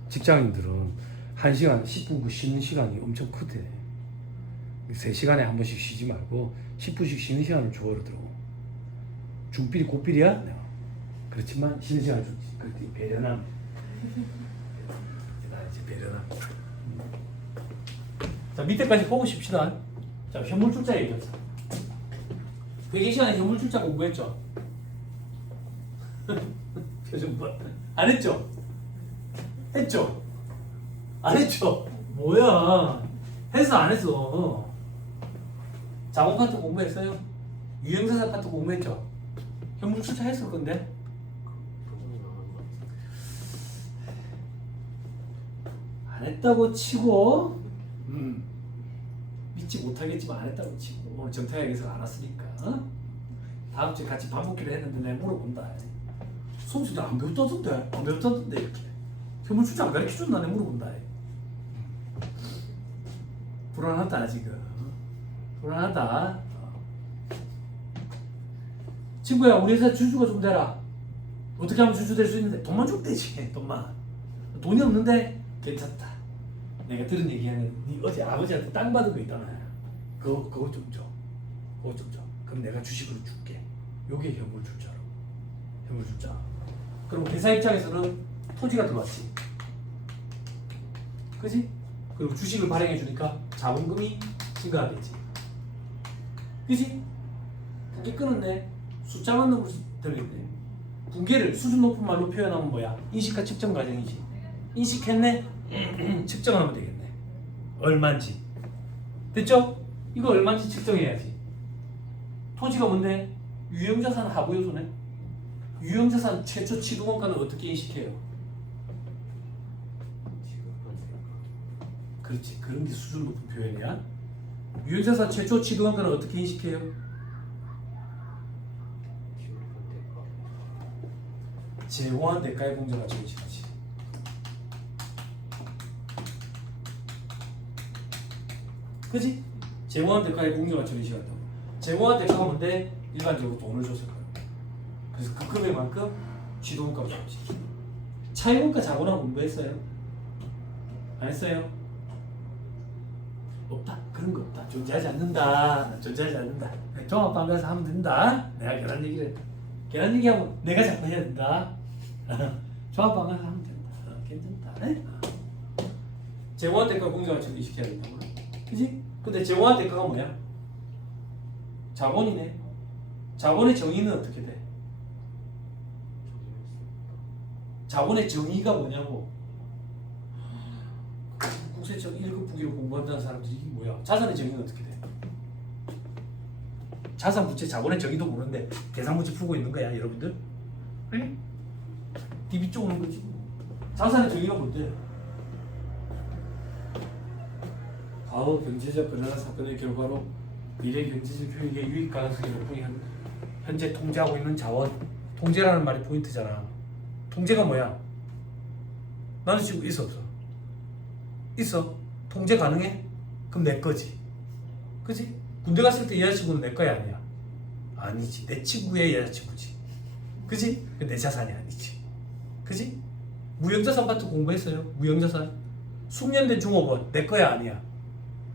직장인들은 1시간 10분 그 쉬는 시간이 엄청 크대. 3시간에 한 번씩 쉬지 말고 10분씩 쉬는 시간을 줘 그러더라고. 중필이 고필이야? 내가 그렇지만 쉬는 시간을 주지. 그랬더니 배려남. 나 이제 배려남. 자 밑에까지 보고 싶시다. 자 현물출자 얘기하자. 회계 시간에 현물출자 공부했죠? 표정 봐. 안 했죠? 했죠? 안 했죠? 뭐야? 했어 안 했어? 자본 파트 공부했어요? 유형사사 파트 공부했죠? 현물출자 했을 건데? 안 했다고 치고 믿지 못하겠지만 안 했다고 치고 오늘 정타에게서 안 왔으니까 다음 주에 같이 밥 먹기로 했는데 내가 물어본다. 수험생들 안 배웠다던데? 안 배웠다던데 이렇게 현물출자 안 가르쳐줬나 내가 물어본다. 불안하다 지금. 불안하다. 친구야 우리 회사 주주가 좀 되라. 어떻게 하면 주주 될 수 있는데 돈만 주면 되지. 돈이 없는데 괜찮다. 내가 들은 얘기는 네 어제 아버지한테 땅 받은 거 있잖아. 그거 좀 줘. 그거 좀 줘. 그럼 내가 주식으로 줄게. 요게 현물출자로. 현물출자. 그럼 회사 입장에서는 토지가 들어왔지. 그지? 그리고 주식을 발행해 주니까 자본금이 증가하겠지. 그지? 분계 끊었네. 숫자만 넣고 들어있네. 분계를 수준 높은 말로 표현하면 뭐야? 인식과 측정 과정이지. 인식했네? 측정하면 되겠네. 얼마인지. 됐죠? 이거 얼마인지 측정해야지. 토지가 뭔데? 유형자산 하부 요소네. 유형자산 최초 취득원가는 어떻게 인식해요? 그렇지. 그런 게 수준 높은 표현이야. 유형자산 최초 취득원가는 어떻게 인식해요? 제공한 대가의 공정한 정신이지. 그지? 제공한 대가의 공정한 정신이었다고. 제공한 대가가 뭔데? 일반적으로 돈을 줬을 거야. 그래서 그 금액만큼 취득원가를 줬지. 차익원가 자본하고 공부했어요? 안 했어요? 없다. 그런 거 없다. 존재하지 않는다. 존재하지 않는다. 종합반 가서 하면 된다. 내가 계란 얘기를 했다. 계란 얘기하면 내가 자꾸 해야 된다. 종합반 가서 하면 된다. 괜찮다. 네? 제공한 대가 공정한 처리 시켜야 된다고. 그지? 근데 제공한 대가가 뭐야? 자본이네. 자본의 정의는 어떻게 돼? 자본의 정의가 뭐냐고. 국세청 1급 부기로 공부한다는 사람들이 이게 뭐야? 자산의 정의는 어떻게 돼? 자산 부채 자본의 정의도 모르는데 계산 문제 풀고 있는 거야, 여러분들? 응? DB 쪽 오는 거지. 자산의 정의가 뭔데? 과거 경제적 변화나 사건의 결과로 미래 경제적 효익의 유익 가능성이 높은 현재 통제하고 있는 자원. 통제라는 말이 포인트잖아. 통제가 뭐야? 나는 지금 있어 없어? 있어. 통제 가능해? 그럼 내 거지. 그지? 군대 갔을 때 여자친구는 내 거야 아니야? 아니지. 내 친구의 여자친구지. 그지? 내 자산이 아니지. 그지? 무형자산 파트 공부했어요? 무형자산? 숙련된 종업원 내 거야 아니야?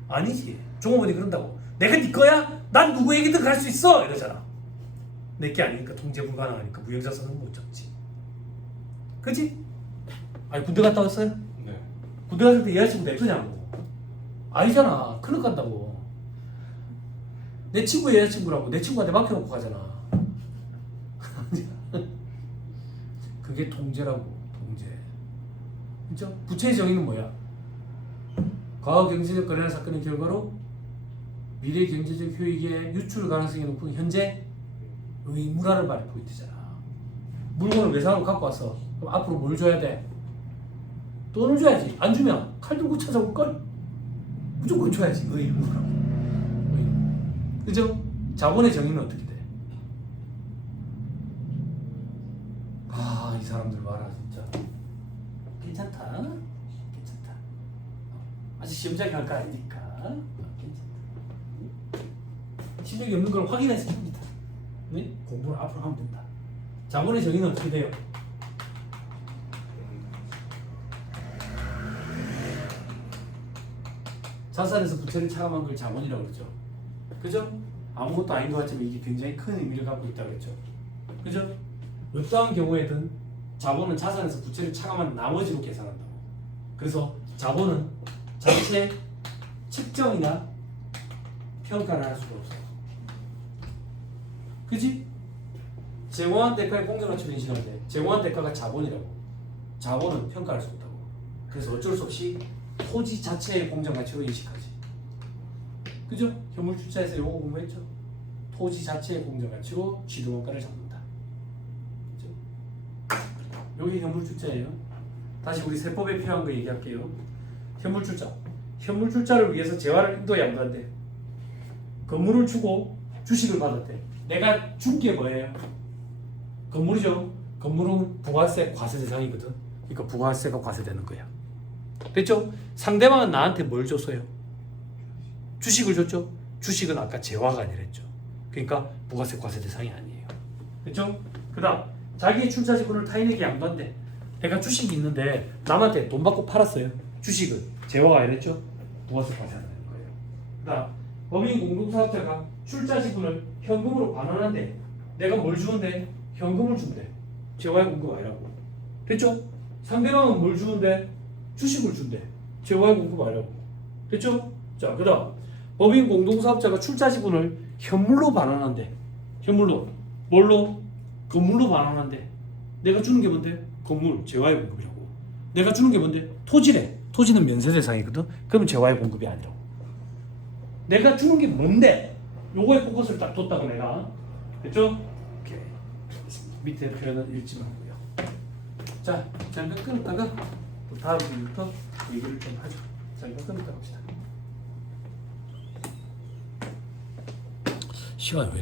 아니지. 종업원이 그런다고. 내가 네 거야? 난 누구 얘기든 갈 수 있어 이러잖아. 내 게 아니니까 통제 불가능하니까 무형자산은 못 잡지. 그지? 아니 군대 갔다 왔어요? 네. 군대 갔을 때 여자친구 내 거냐고. 아니잖아. 큰일 간다고. 내 친구의 여자친구라고 내 친구한테 맡겨놓고 가잖아. 그게 통제라고. 통제. 그죠? 부채의 정의는 뭐야? 과거 경제적 거래나 사건의 결과로 미래 경제적 효익의 유출 가능성이 높은 현재 의무라는 말이 포인트잖아. 물건을 외상으로 갖고 왔어. 그럼 앞으로 뭘 줘야 돼? 돈을 줘야지. 안 주면 칼 들고 찾아올 걸. 무조건 줘야지. 의무라고. 의무. 그죠? 자본의 정의는 어떻게 돼? 아, 이 사람들 봐라 진짜. 괜찮다. 괜찮다. 아직 시험장에 갈 거 아니니까. 괜찮다. 실력이 없는 걸 확인해서 합니다. 네? 공부를 앞으로 하면 된다. 자본의 정의는 어떻게 돼요? 자산에서 부채를 차감한 걸 자본이라고 그러죠. 그죠? 아무것도 아닌 것 같지만 이게 굉장히 큰 의미를 갖고 있다고 그랬죠. 그죠? 어떠한 경우에든 자본은 자산에서 부채를 차감한 나머지로 계산한다고. 그래서 자본은 자체 측정이나 평가를 할 수가 없어. 그지? 제공한 대가의 공정가치로 인식하면 돼. 제공한 대가가 자본이라고. 자본은 평가할 수 없다고. 그래서 어쩔 수 없이 토지 자체의 공정가치로 인식하지. 그죠? 현물주자에서 요거 공부했죠? 토지 자체의 공정가치로 취득원가를 잡는다. 그죠? 여기 현물주자예요. 다시 우리 세법에 필요한 거 얘기할게요. 현물주자. 현물주자를 위해서 재화를 인도에 안 간대. 건물을 주고 주식을 받았대. 내가 준 게 뭐예요? 건물이죠. 건물은 부가세 과세 대상이거든. 그러니까 부가세가 과세되는 거야. 됐죠? 상대방은 나한테 뭘 줬어요? 주식을 줬죠. 주식은 아까 재화가 아니랬죠. 그러니까 부가세 과세 대상이 아니에요. 됐죠? 그다음 자기의 출자 지분을 타인에게 양도한대. 내가 주식이 있는데 남한테 돈 받고 팔았어요. 주식은 재화가 아니랬죠. 부가세 과세하는 거예요. 그다음 법인 공동사업자가 출자 지분을 현금으로 반환한대. 내가 뭘 주는데? 현금을 준대. 재화의 공급 아니라고. 됐죠? 상대방은 뭘 주는데? 주식을 준대. 재화의 공급 아니라고. 됐죠? 자, 그 다음 법인 공동사업자가 출자 지분을 현물로 반환한대. 현물로. 뭘로? 건물로 반환한대. 내가 주는 게 뭔데? 건물, 재화의 공급이라고. 내가 주는 게 뭔데? 토지래. 토지는 면세 대상이거든. 그러면 재화의 공급이 아니라고. 내가 주는 게 뭔데? 요거에 포커스를 딱 뒀다고 내가. 됐죠? 오케이. 밑에 표현은 읽지 말고요. 자, 잠깐 끊었다가 또 다음 주부터 얘기를 좀 하죠. 잠깐 끊었다 갑시다. 시간이 왜